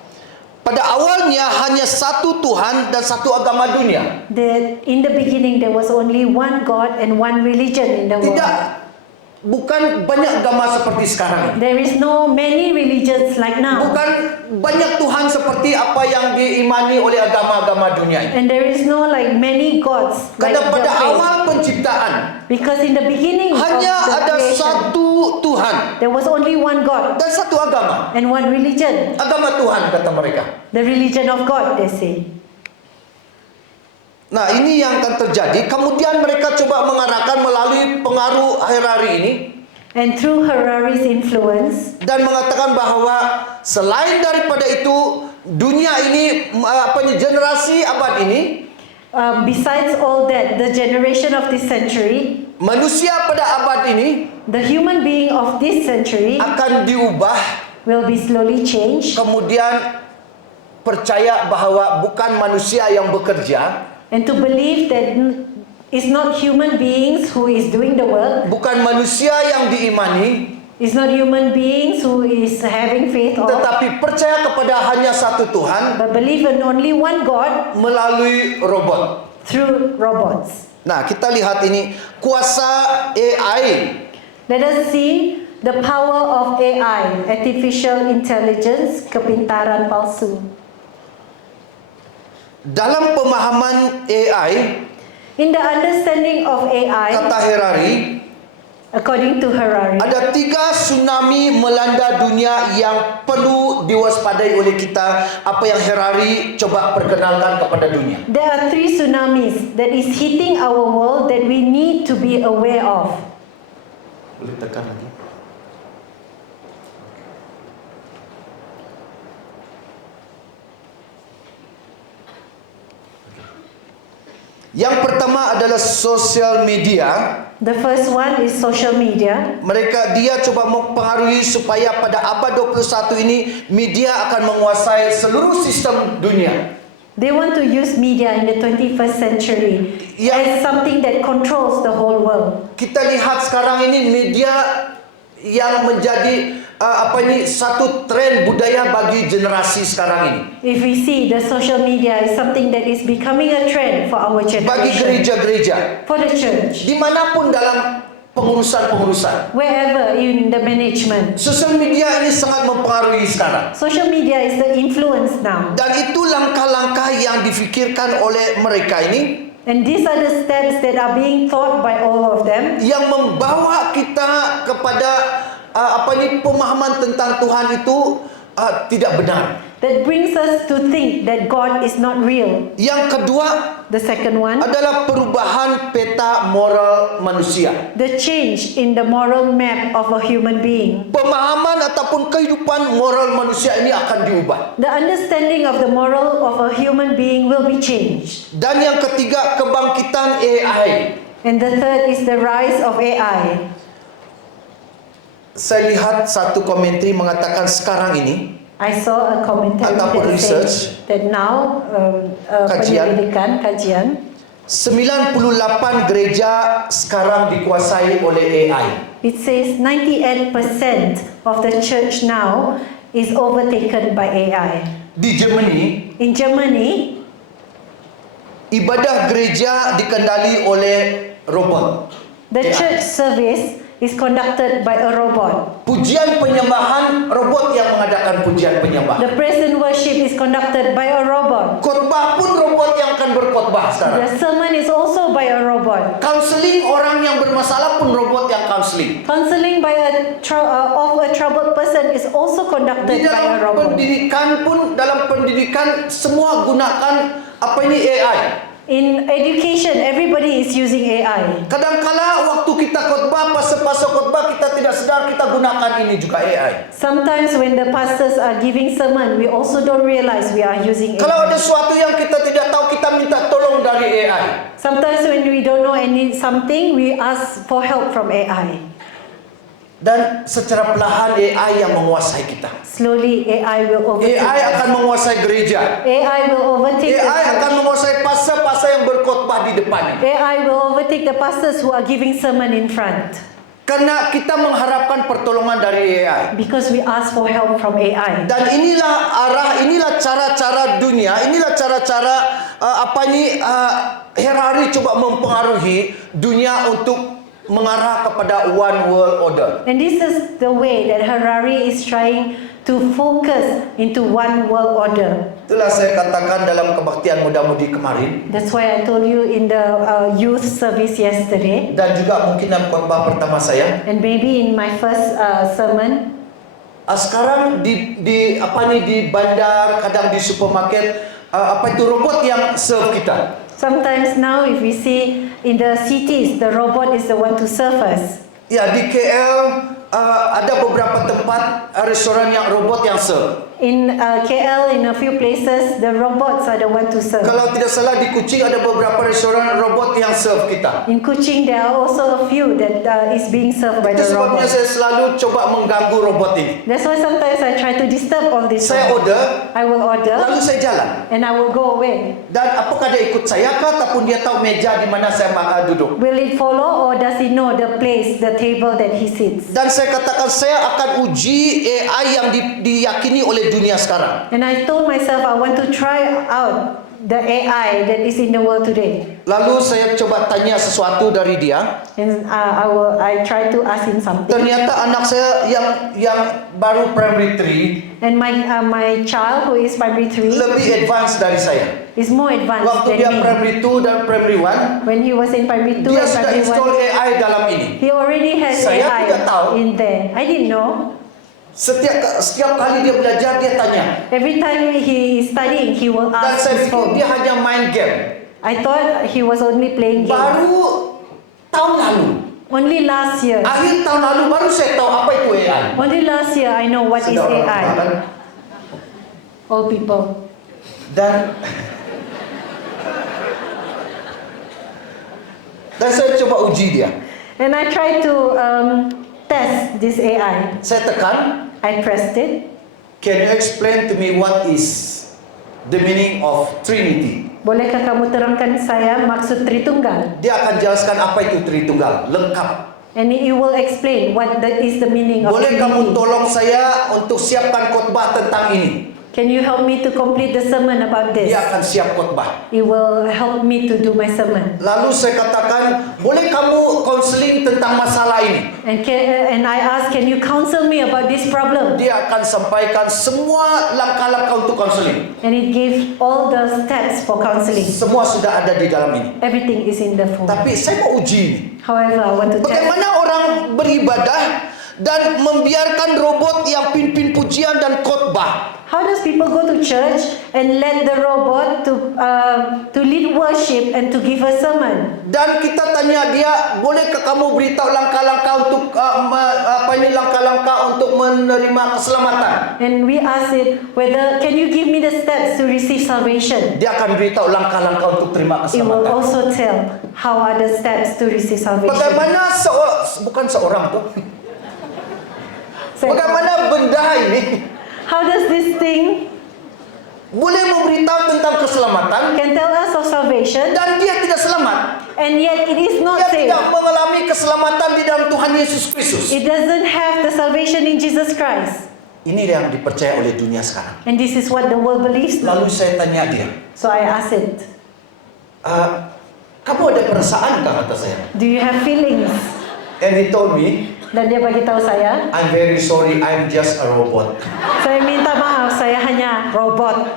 Pada awalnya hanya satu Tuhan dan satu agama dunia. That in the beginning there was only one God and one religion in the world. Tidak, bukan banyak agama seperti sekarang ini. There is no many religions like now. Bukan banyak Tuhan seperti apa yang diimani oleh agama-agama dunia ini. And there is no like many gods like Karena pada the faith. awal penciptaan Because in the beginning hanya of the ada creation, satu Tuhan there was only one God dan satu agama. and one religion. Agama Tuhan, kata mereka. The religion of God, they say. Nah, ini yang akan terjadi. Kemudian mereka coba mengarahkan melalui pengaruh Harari ini, And through Harari's influence, dan mengatakan bahwa selain daripada itu, dunia ini generasi abad ini, Besides all that, the generation of this century, manusia pada abad ini the human being of this century akan diubah, will be slowly changed, kemudian percaya bahwa bukan manusia yang bekerja, and to believe that it's not human beings who is doing the work, bukan manusia yang diimani, it's not human beings who is having faith of, tetapi percaya kepada hanya satu Tuhan but believe in only one God melalui robot. through robots. Nah, kita lihat ini kuasa AI. Let us see the power of AI, artificial intelligence, kepintaran palsu. Dalam pemahaman AI, In the understanding of AI, kata Harari, according to Harari, ada 3 tsunami melanda dunia yang perlu diwaspadai oleh kita. Apa yang Harari coba perkenalkan kepada dunia. there are 3 tsunamis that is hitting our world that we need to be aware of. Boleh tekan lagi. Yang pertama adalah sosial media. The first one is social media. Dia coba mempengaruhi supaya pada abad 21 ini media akan menguasai seluruh sistem dunia. They want to use media in the 21st century as something that controls the whole world. Kita lihat sekarang ini media yang menjadi satu tren budaya bagi generasi sekarang ini. If we see the social media is something that is becoming a trend for our Bagi generation, gereja-gereja, for the church, dimanapun dalam pengurusan-pengurusan, wherever in the management. sosial media ini sangat mempengaruhi sekarang. Social media is the influence now. Dan itu langkah-langkah yang difikirkan oleh mereka ini, And these are the steps that are being thought by all of them, yang membawa kita kepada pemahaman tentang Tuhan itu tidak benar. that brings us to think that God is not real. Yang kedua The second one, adalah perubahan peta moral manusia. the change in the moral map of a human being. Pemahaman ataupun kehidupan moral manusia ini akan diubah. The understanding of the moral of a human being will be changed. Dan yang ketiga, kebangkitan AI. And the third is the rise of AI. Saya lihat satu komentari mengatakan sekarang ini I saw a commentary Ataupun that research. says that now Kajian. kajian 98 gereja sekarang dikuasai oleh AI. it says 98% of the church now is overtaken by AI. Di Germany, In Germany, ibadah gereja dikendali oleh robot. the AI. church service is conducted by a robot. Pujian penyembahan, robot yang mengadakan pujian penyembahan. The praise and worship is conducted by a robot. Khotbah pun robot yang akan berkhotbah sekarang. The sermon is also by a robot. Counseling orang yang bermasalah pun robot yang counseling. Counseling by of a troubled person is also conducted Di by a dalam robot. dalam pendidikan semua gunakan AI. In education, everybody is using AI. Kadangkala waktu kita khotbah, pastor khotbah, kita tidak sadar kita gunakan ini juga AI. Sometimes when the pastors are giving sermon, we also don't realize we are using Kalau AI. ada sesuatu yang kita tidak tahu, kita minta tolong dari AI. Sometimes when we don't know something, we ask for help from AI. Dan secara perlahan AI yang menguasai kita. Slowly, AI will overtake AI us. akan menguasai gereja. AI will overtake the AI akan church. menguasai pastor-pastor yang berkhotbah di depannya. AI will overtake the pastors who are giving sermon in front. Karena kita mengharapkan pertolongan dari AI. Because we ask for help from AI. Dan inilah cara-cara dunia, inilah cara-cara Harari coba mempengaruhi dunia untuk mengarah kepada one world order. And this is the way that Harari is trying to focus into one world order. Itulah saya katakan dalam kebaktian muda-mudi kemarin, That's why I told you in the youth service yesterday, dan juga mungkin dalam khotbah pertama saya. and maybe in my first sermon. Sekarang di bandar, kadang di supermarket, robot yang serve kita. Sometimes now if we see in the cities, the robot is the one to serve us. Ya, di KL ada beberapa tempat restoran yang robot yang serve. In KL, in a few places, the robots are the one to serve. Kalau tidak salah di Kuching ada beberapa restoran robot yang serve kita. In Kuching, there are also a few that is being served by Itu the sebabnya robots. saya selalu coba mengganggu robot ini. That's why sometimes I try to disturb all this. Saya order, I will order lalu saya jalan. and I will go away. Dan apakah dia ikut saya kah ataupun dia tahu meja di mana saya duduk? Will it follow, or does he know the place, the table that he sits? Dan saya katakan saya akan uji AI yang diyakini oleh dunia sekarang. And I told myself I want to try out the AI that is in the world today. Lalu saya coba tanya sesuatu dari dia. And I try to ask him something. Ternyata anak saya yang baru primary 3 And my child who is primary 3 lebih advance dari saya. is more advanced Waktu than dia me. primary 2 dan primary 1, When he was in primary 2 dia and sudah primary install 1, AI dalam ini. he already has Saya tidak tahu. AI in there. I didn't know. Setiap kali dia belajar dia tanya. Every time he is studying, he will Dan ask saya his pikir phone. dia hanya main game. I thought he was only playing games. Baru tahun lalu, Only last year. akhir tahun lalu baru saya tahu apa itu AI. Only last year I know what is Sedang orang tua, kan? AI. All people. Dan saya coba uji dia. And I tried to test this AI. Saya tekan, I pressed it. can you explain to me what is the meaning of Trinity? Bolehkah kamu terangkan saya maksud Tritunggal? Dia akan jelaskan apa itu Tritunggal, lengkap. And he will explain what is the meaning of Boleh kamu Trinity. tolong saya untuk siapkan khotbah tentang ini? Can you help me to complete the sermon about this? Dia akan siap khotbah. It will help me to do my sermon. Lalu saya katakan, boleh kamu konseling tentang masalah ini? And I asked, can you counsel me about this problem? Dia akan sampaikan semua langkah-langkah untuk konseling. And it gave all the steps for counseling. Semua sudah ada di dalam ini. Everything is in the phone. Tapi saya mau uji ini. However, I want to test. Bagaimana orang beribadah dan membiarkan robot yang pimpin pujian dan khotbah? How does people go to church and let the robot to lead worship and to give a sermon? Dan kita tanya dia, bolehkah kamu beritahu langkah-langkah untuk langkah-langkah untuk menerima keselamatan? And we ask it whether, can you give me the steps to receive salvation? Dia akan beritahu langkah-langkah untuk terima It will keselamatan. also tell how are the steps to receive salvation. Bagaimana bukan seorang tuh? So, Bagaimana benda ini how does this thing boleh memberitahu tentang keselamatan can tell us of salvation, dan dia tidak selamat? and yet it is not Dia saved? tidak mengalami keselamatan di dalam Tuhan Yesus Kristus. It doesn't have the salvation in Jesus Christ. Ini yang dipercaya oleh dunia sekarang. And this is what the world believes now. Lalu saya tanya dia, So I asked it, kamu ada perasaan kah, kata saya? do you have feelings? And he told me, Dan dia bagi tahu saya, I'm very sorry, I'm just a robot. saya minta maaf, saya hanya robot.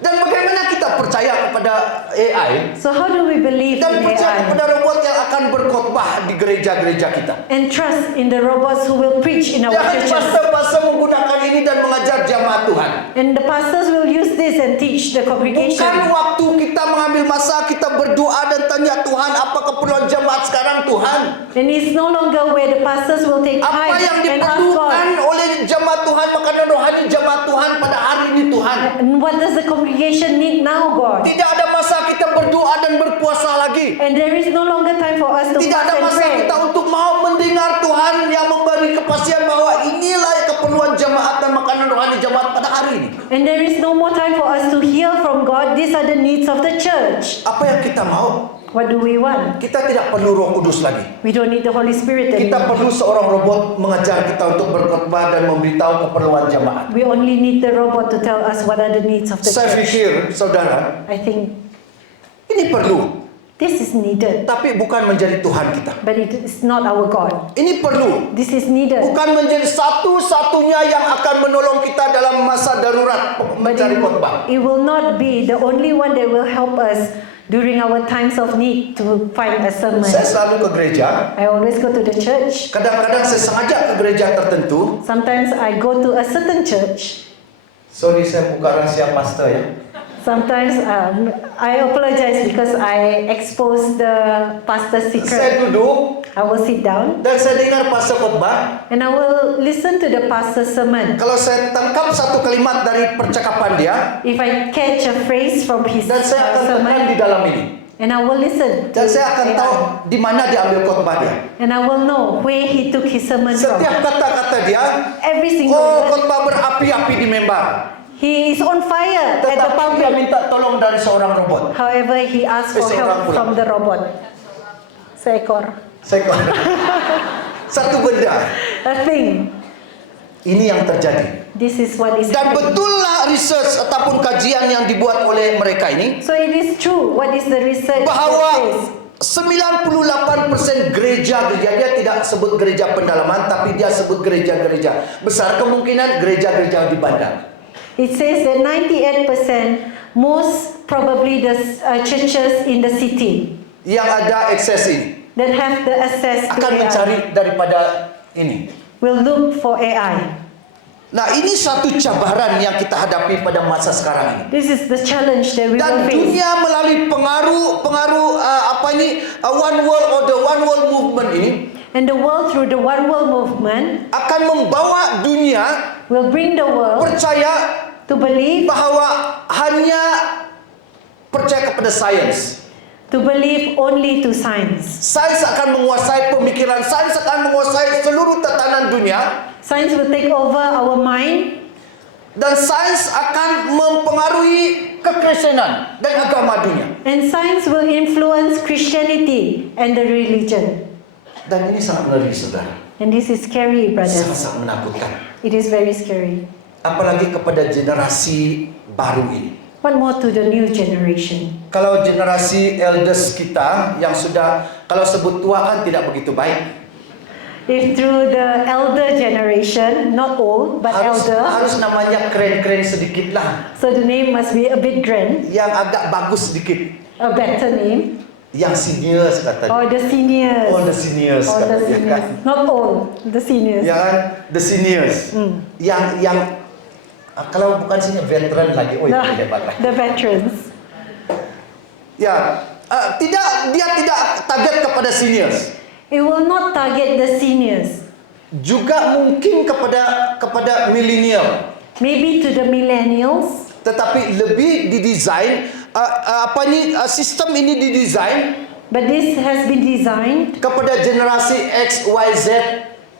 Dan bagaimana kita percaya kepada AI So how do we believe dan in percaya AI? kepada robot yang akan berkhotbah di gereja-gereja kita? And trust in the robots who will preach in our Jangan churches. pastor-pastor menggunakan ini dan mengajar jamaat Tuhan. And the pastors will use this and teach the Bukan congregation. waktu kita mengambil masa kita berdoa dan tanya Tuhan, apa keperluan jemaat sekarang Tuhan? And it's no longer where the pastors will take Apa time yang and ask diperlukan God. oleh jemaat Tuhan, makanan rohani jemaat Tuhan pada hari ini Tuhan. And what does the congregation need now, God? Tidak ada masa kita berdoa dan berpuasa lagi. And there is no longer time for us to Tidak fast ada and masa pray. kita untuk mau mendengar Tuhan yang memberi kepastian bahwa inilah keperluan jemaat dan makanan rohani jemaat pada hari ini. And there is no more time for us to hear from God. These are the needs of the church. Apa yang kita mau? What do we want? Kita tidak perlu Roh Kudus lagi. We don't need the Holy Spirit Kita anymore. perlu seorang robot mengajar kita untuk berkhotbah dan memberitahu keperluan jemaat. We only need the robot to tell us what are the needs of the Saya church. pikir, saudara, I think ini perlu, this is needed, tapi bukan menjadi Tuhan kita. but it is not our God. Ini perlu, This is needed, bukan menjadi satu-satunya yang akan menolong kita dalam masa darurat but mencari khotbah. it will not be the only one that will help us during our times of need to find a sermon. Saya selalu ke gereja. I always go to the church. Kadang-kadang saya sengaja ke gereja tertentu. Sometimes I go to a certain church. Sorry, saya buka rahasia pastor ya. Sometimes I apologize because I expose the pastor's Saya secret. duduk I will sit down dan saya dengar pastor khotbah. and I will listen to the pastor's sermon. Kalau saya tangkap satu kalimat dari percakapan dia, If I catch a phrase from his dan saya akan tekan sermon, di dalam ini. and I will listen to Dan saya akan tahu di mana dia ambil khotbah dia. and I will know where he took his sermon from. Setiap kata-kata dia, Every single oh word. khotbah berapi-api di member. He is on fire at the Tetapi dia pulpit. minta tolong dari seorang robot. However, he asked for Seorang help pula. from the robot. Seekor. Saya satu benda. A thing. Ini yang terjadi. This is what is Dan happening. betullah research ataupun kajian yang dibuat oleh mereka ini So it is true. What is the research that bahawa says? 98% gereja-gereja, dia tidak sebut gereja pendalaman, tapi dia sebut gereja-gereja besar, kemungkinan gereja-gereja di bandar. It says that 98% most probably the churches in the city Yang ada akses ini that have the access to akan AI mencari daripada ini. will look for AI. Nah, ini satu cabaran yang kita hadapi pada masa sekarang ini. This is the challenge that we will Dan face. dunia melalui pengaruh one world or the one world movement ini And the world through the One World movement akan membawa dunia will bring the world percaya to believe bahawa hanya percaya kepada sains. only to science. Sains akan menguasai pemikiran, sains akan menguasai seluruh tatanan dunia, Science will take over our mind, dan sains akan mempengaruhi kekristenan dan agama dunia. and science will influence Christianity and the religion. Dan ini sangat ngeri, saudara. And this is scary, brothers. Sangat menakutkan. It is very scary. Apalagi kepada generasi baru ini. What more to the new generation? Kalau generasi elders kita yang sudah, kalau sebut tua kan tidak begitu baik. If through the elder generation, not old, but elder, Harus namanya keren-keren sedikit lah. so the name must be a bit grand, Yang agak bagus sedikit. a better name, Yang seniors katanya. or the seniors. Oh, the seniors Or the katanya kan. seniors. Not old, the seniors. Ya kan? The seniors. Yang kalau bukan senior, veteran lagi. Oh, itu hebat lah. The veterans. Ya, dia tidak target kepada seniors. It will not target the seniors. Juga mungkin kepada milenial. Maybe to the millennials, Tetapi lebih didesain sistem ini didesain but this has been designed kepada generasi X, Y, Z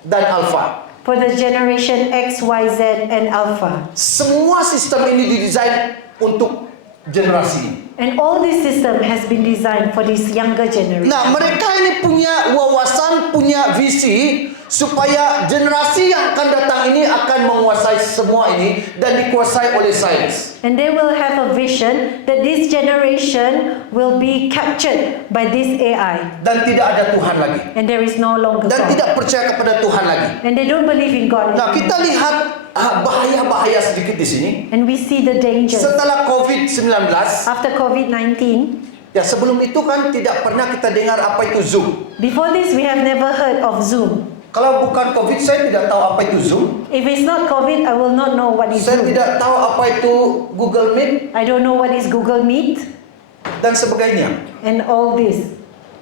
dan Alpha. for the generation X, Y, Z, and Alpha. Semua sistem ini didesain untuk generasi ini. And all this system has been designed for this younger generation. Nah, mereka ini punya wawasan, punya visi supaya generasi yang akan datang ini akan menguasai semua ini dan dikuasai oleh sains. And they will have a vision that this generation will be captured by this AI. Dan tidak ada Tuhan lagi. And there is no longer Dan God. tidak percaya kepada Tuhan lagi. And they don't believe in God Nah, anymore. kita lihat bahaya-bahaya sedikit di sini. And we see the dangers. Setelah COVID-19, After COVID-19, ya sebelum itu kan tidak pernah kita dengar apa itu Zoom. before this we have never heard of Zoom. Kalau bukan COVID, saya tidak tahu apa itu Zoom. If it's not COVID, I will not know what is Saya Zoom. tidak tahu apa itu Google Meet I don't know what is Google Meet dan sebagainya. and all this.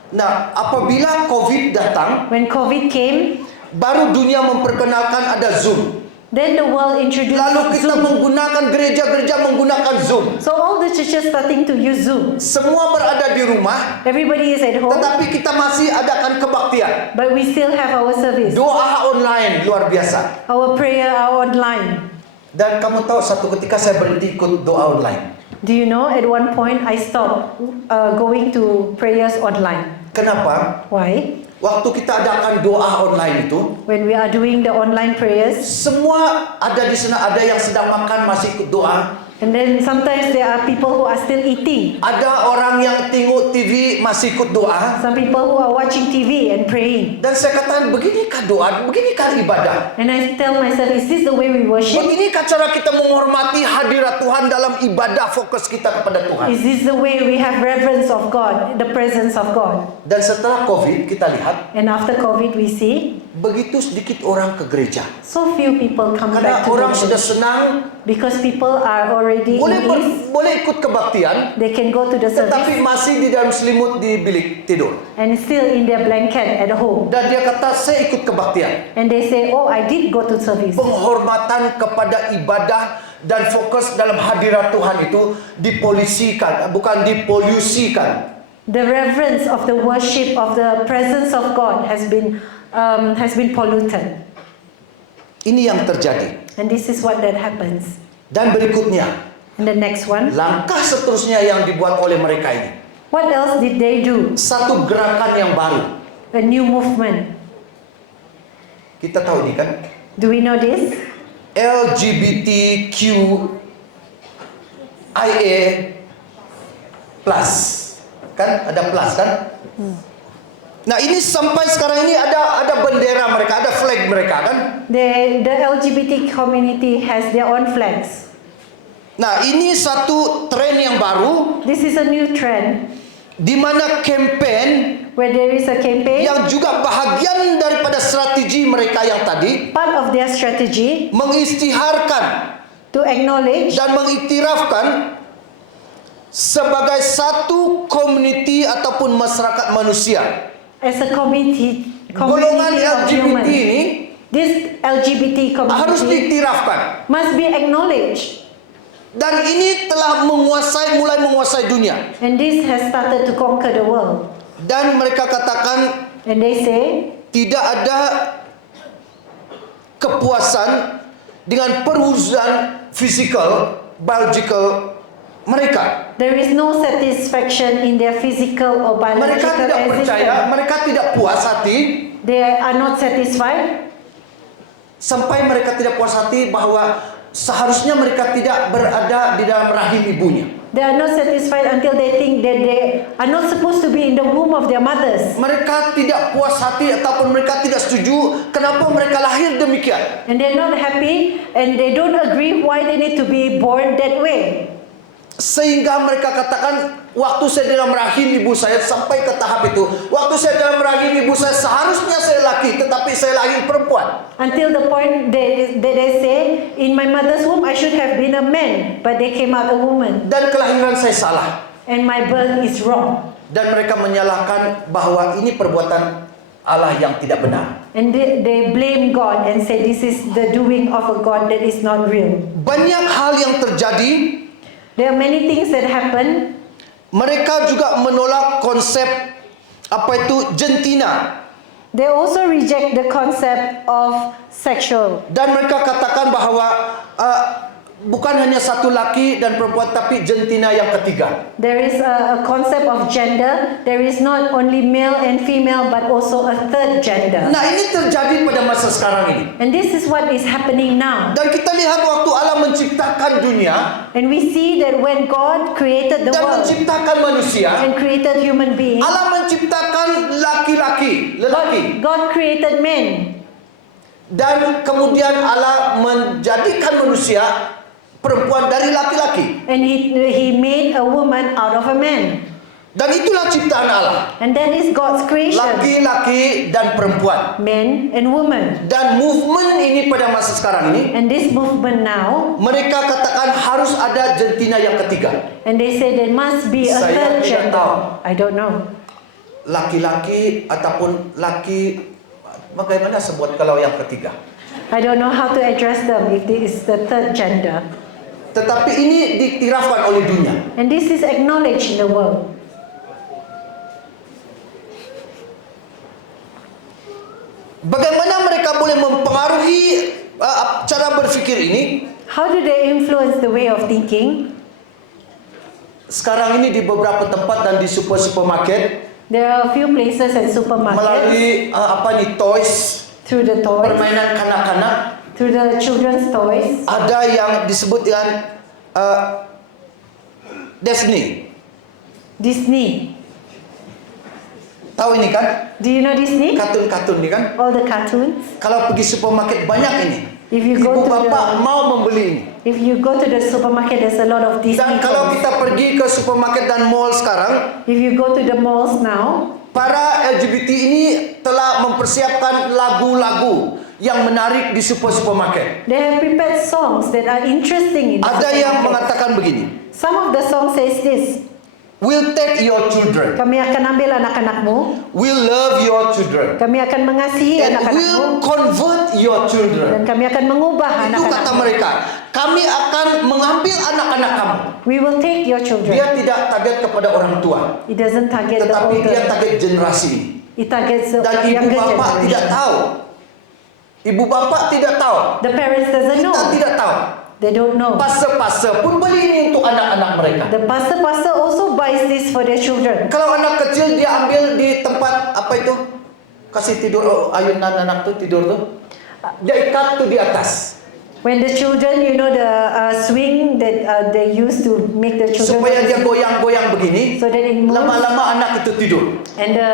Nah, apabila COVID datang, When COVID came, baru dunia memperkenalkan ada Zoom. then the world introduced Lalu kita Zoom. menggunakan gereja-gereja menggunakan Zoom. So all the churches starting to use Zoom. Semua berada di rumah, Everybody is at home, tetapi kita masih adakan kebaktian. but we still have our service. Doa online luar biasa. Our prayer are online. Dan kamu tahu satu ketika saya berhenti ikut doa online. Do you know, at one point I stopped going to prayers online. Kenapa? Why? Waktu kita adakan doa online itu, When we are doing the online prayers, semua ada di sana, ada yang sedang makan masih ikut doa. and then sometimes there are people who are still eating. Ada orang yang tengok TV masih ikut doa. Some people who are watching TV and praying. Dan saya katakan, beginikah doa? Beginikah ibadah? And I tell myself, is this the way we worship? Beginikah cara kita menghormati hadirat Tuhan dalam ibadah, fokus kita kepada Tuhan. Is this the way we have reverence of God, the presence of God? Dan setelah COVID kita lihat And after COVID, we see begitu sedikit orang ke gereja. so few people come Karena back to orang the sudah church senang, because people are already in ease. boleh ikut kebaktian, They can go to the tetapi service masih di dalam selimut di bilik tidur. and still in their blanket at home. Dan dia kata, saya ikut kebaktian. And they say, oh, I did go to service. Penghormatan kepada ibadah dan fokus dalam hadirat Tuhan itu dipolisikan, bukan dipolusikan. The reverence of the worship of the presence of God has been polluted. Ini yang terjadi. And this is what that happens. Dan berikutnya, And the next one, langkah seterusnya yang dibuat oleh mereka ini. what else did they do? Satu gerakan yang baru. A new movement. Kita tahu ini kan? Do we know this? LGBTQIA plus. Kan ada plus kan? Nah ini sampai sekarang ini ada bendera mereka, ada flag mereka kan? The LGBT community has their own flags. Nah ini satu tren yang baru This is a new trend di mana campaign where there is a campaign, yang juga bahagian daripada strategi mereka yang tadi part of their strategy mengisytiharkan to acknowledge dan mengiktirafkan sebagai satu komuniti ataupun masyarakat manusia. as a Golongan community of LGBT humans. ini This LGBT harus community diiktirafkan. must be acknowledged. Dan ini telah mulai menguasai dunia. And this has started to conquer the world. Dan mereka katakan And they say tidak ada kepuasan dengan perwujudan fisikal, biological mereka. there is no satisfaction in their physical or Mereka biological tidak percaya, existence. mereka tidak puas hati They are not satisfied sampai mereka tidak puas hati bahwa seharusnya mereka tidak berada di dalam rahim ibunya. They are not satisfied until they think that they are not supposed to be in the womb of their mothers. Mereka tidak puas hati ataupun mereka tidak setuju kenapa mereka lahir demikian. And they're not happy and they don't agree why they need to be born that way. Sehingga mereka katakan, waktu saya dalam rahim ibu saya sampai ke tahap itu. Waktu saya dalam rahim ibu saya seharusnya saya laki, tetapi saya lahir perempuan. Until the point they say, in my mother's womb I should have been a man, but they came out a woman. Dan kelahiran saya salah. And my birth is wrong. Dan mereka menyalahkan bahwa ini perbuatan Allah yang tidak benar. And they blame God and say this is the doing of a God that is not real. Banyak hal yang terjadi. There are many things that happen. Mereka juga menolak konsep apa itu jantina. They also reject the concept of sexual. Dan mereka katakan bahwa bukan hanya satu laki dan perempuan, tapi jantina yang ketiga. There is a concept of gender. There is not only male and female, but also a third gender. Nah ini terjadi pada masa sekarang ini. And this is what is happening now. Dan kita lihat waktu Allah menciptakan dunia And we see that when God created the dan world menciptakan manusia, and created human beings, Allah menciptakan laki-laki, lelaki. God created men. Dan kemudian Allah menjadikan manusia perempuan dari laki-laki. And he made a woman out of a man. Dan itulah ciptaan Allah. And that is God's creation. Laki-laki dan perempuan. Men and women. Dan movement ini pada masa sekarang ini, And this movement now, mereka katakan harus ada jantina yang ketiga. and they say there must be a Saya third tidak gender. tahu. I don't know. Laki-laki ataupun laki, bagaimana sebut kalau yang ketiga? I don't know how to address them if this is the third gender. Tetapi ini diiktirafkan oleh dunia. And this is acknowledged in the world. Bagaimana mereka boleh mempengaruhi cara berfikir ini? How do they influence the way of thinking? Sekarang ini di beberapa tempat dan di supermarket There are a few places and supermarkets melalui toys, through the toys, permainan kanak-kanak, through the children's toys. ada yang disebut dengan Disney. Disney. Tahu ini kan? Do you know Disney? Kartun-kartun ini kan? All the cartoons. Kalau pergi supermarket banyak ini. If you go ibu to bapa mau membeli ini. If you go to the supermarket, there's a lot of these Dan kalau items. kita pergi ke supermarket dan mall sekarang, If you go to the malls now, para LGBT ini telah mempersiapkan lagu-lagu yang menarik di supermarket. they have prepared songs that are interesting in the Ada yang supermarket. mengatakan begini, Some of the songs says this: "We'll take your children, kami akan ambil anak-anakmu, we'll love your children, kami akan mengasihi and anak-anakmu, we'll convert your children." dan kami akan mengubah Itu kata anak-anakmu. mereka, kami akan mengambil anak-anak kamu. We will take your children. Dia tidak target kepada orang tua, It doesn't target the tetapi dia older. target generasi. It targets the Dan ibu younger bapa tidak generation. tahu. Ibu bapa tidak tahu. The parents doesn't Kita know. tidak tahu. They don't know. Pastor-pastor pun beli ini untuk anak-anak mereka. The pastor also buys this for their children. Kalau anak kecil dia ambil di tempat apa itu? Kasih tidur ayunan anak tuh tidur tuh. Dia ikat tuh di atas. When the children, you know, the swing that they use to make the children Supaya dia goyang-goyang begini. so that it moves Lama-lama anak itu tidur. and the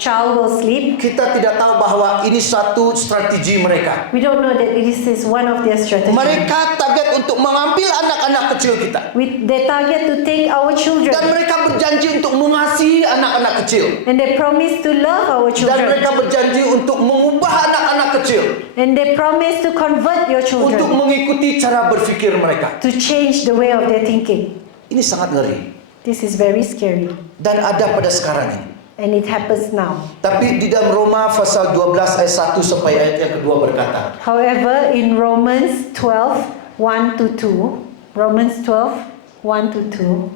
child will sleep. Kita tidak tahu bahwa ini satu strategi mereka. We don't know that this is one of their strategies. Mereka target untuk mengambil anak-anak kecil kita. They target to take our children, Dan mereka berjanji untuk mengasihi anak-anak kecil. and they promise to love our Dan children, mereka berjanji untuk mengubah anak-anak kecil. and they promise to convert your children, Untuk mengikuti cara berpikir mereka. to change the way of their thinking. Ini sangat ngeri. This is very scary, Dan ada pada sekarang ini. and it happens now. Tapi di dalam Roma pasal 12 ayat 1 sampai ayat yang kedua berkata, However, in Romans 12, 1 to 2, Romans 12, 1 to 2,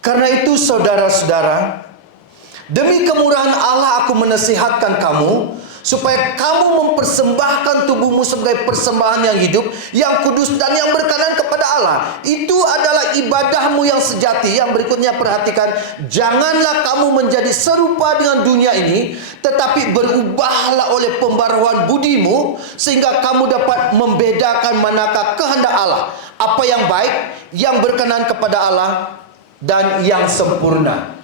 "Karena itu saudara-saudara, demi kemurahan Allah aku menasihatkan kamu, supaya kamu mempersembahkan tubuhmu sebagai persembahan yang hidup, yang kudus dan yang berkenan kepada Allah. Itu adalah ibadahmu yang sejati." Yang berikutnya perhatikan, "Janganlah kamu menjadi serupa dengan dunia ini, tetapi berubahlah oleh pembaruan budimu, sehingga kamu dapat membedakan manakah kehendak Allah, apa yang baik, yang berkenan kepada Allah, dan yang sempurna."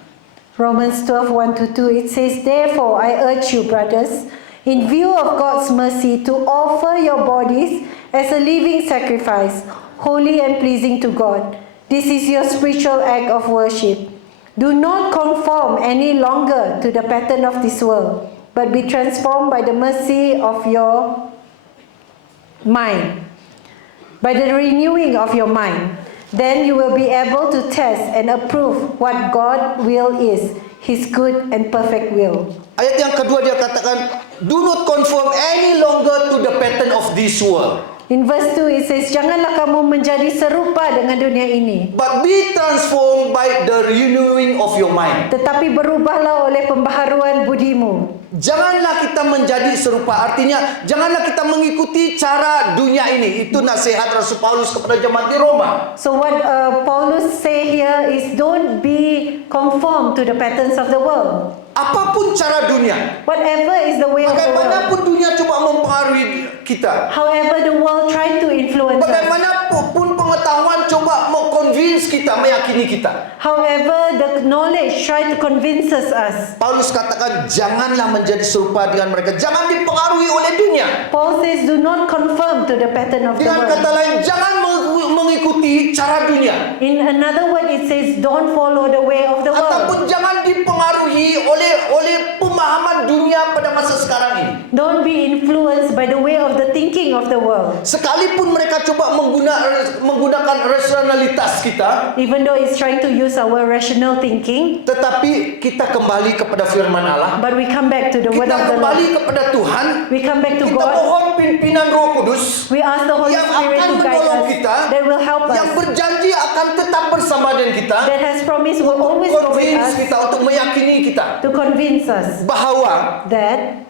Romans 12, 1 to 2, it says, "Therefore I urge you, brothers, in view of God's mercy, to offer your bodies as a living sacrifice, holy and pleasing to God. This is your spiritual act of worship. Do not conform any longer to the pattern of this world, but be transformed by the mercy of your mind, by the renewing of your mind. Then you will be able to test and approve what God's will is, His good and perfect will." Ayat yang kedua dia katakan, "Do not conform any longer to the pattern of this world, In verse 2 it says, "Janganlah kamu menjadi serupa dengan dunia ini, but be transformed by the renewing of your mind." tetapi berubahlah oleh pembaharuan budimu." Janganlah kita menjadi serupa, artinya janganlah kita mengikuti cara dunia ini. Itu nasihat Rasul Paulus kepada jemaat di Roma. So what Paulus say here is, don't be conformed to the patterns of the world. Apapun cara dunia, Whatever is the way of the world. bagaimanapun dunia coba mempengaruhi kita, However the world try to influence us. bagaimanapun pengetahuan coba mengconvince kita, meyakini kita. However the knowledge try to convince us. Paulus katakan janganlah menjadi serupa dengan mereka. Jangan dipengaruhi oleh dunia. Paul says, do not conform to the pattern of the Dengan kata world. lain, jangan mengikuti cara dunia. In another word, it says, don't follow the way of the world. Ataupun jangan dipengaruhi oleh pemahaman dunia pada masa sekarang ini. Don't be influenced by the way of the thinking of the world. Sekalipun mereka coba menggunakan rasionalitas kita, Even though it's trying to use our rational thinking, tetapi kita kembali kepada firman Allah. but we come back to the word Kita of the kembali Lord. kepada Tuhan. We come back to Kita God. mohon pimpinan Roh Kudus We ask the Holy yang Spirit akan to guide menolong us, kita, that will help yang us, berjanji akan tetap bersama dengan kita, that has promised will always go with convince us, kita, untuk meyakini kita to convince us bahwa that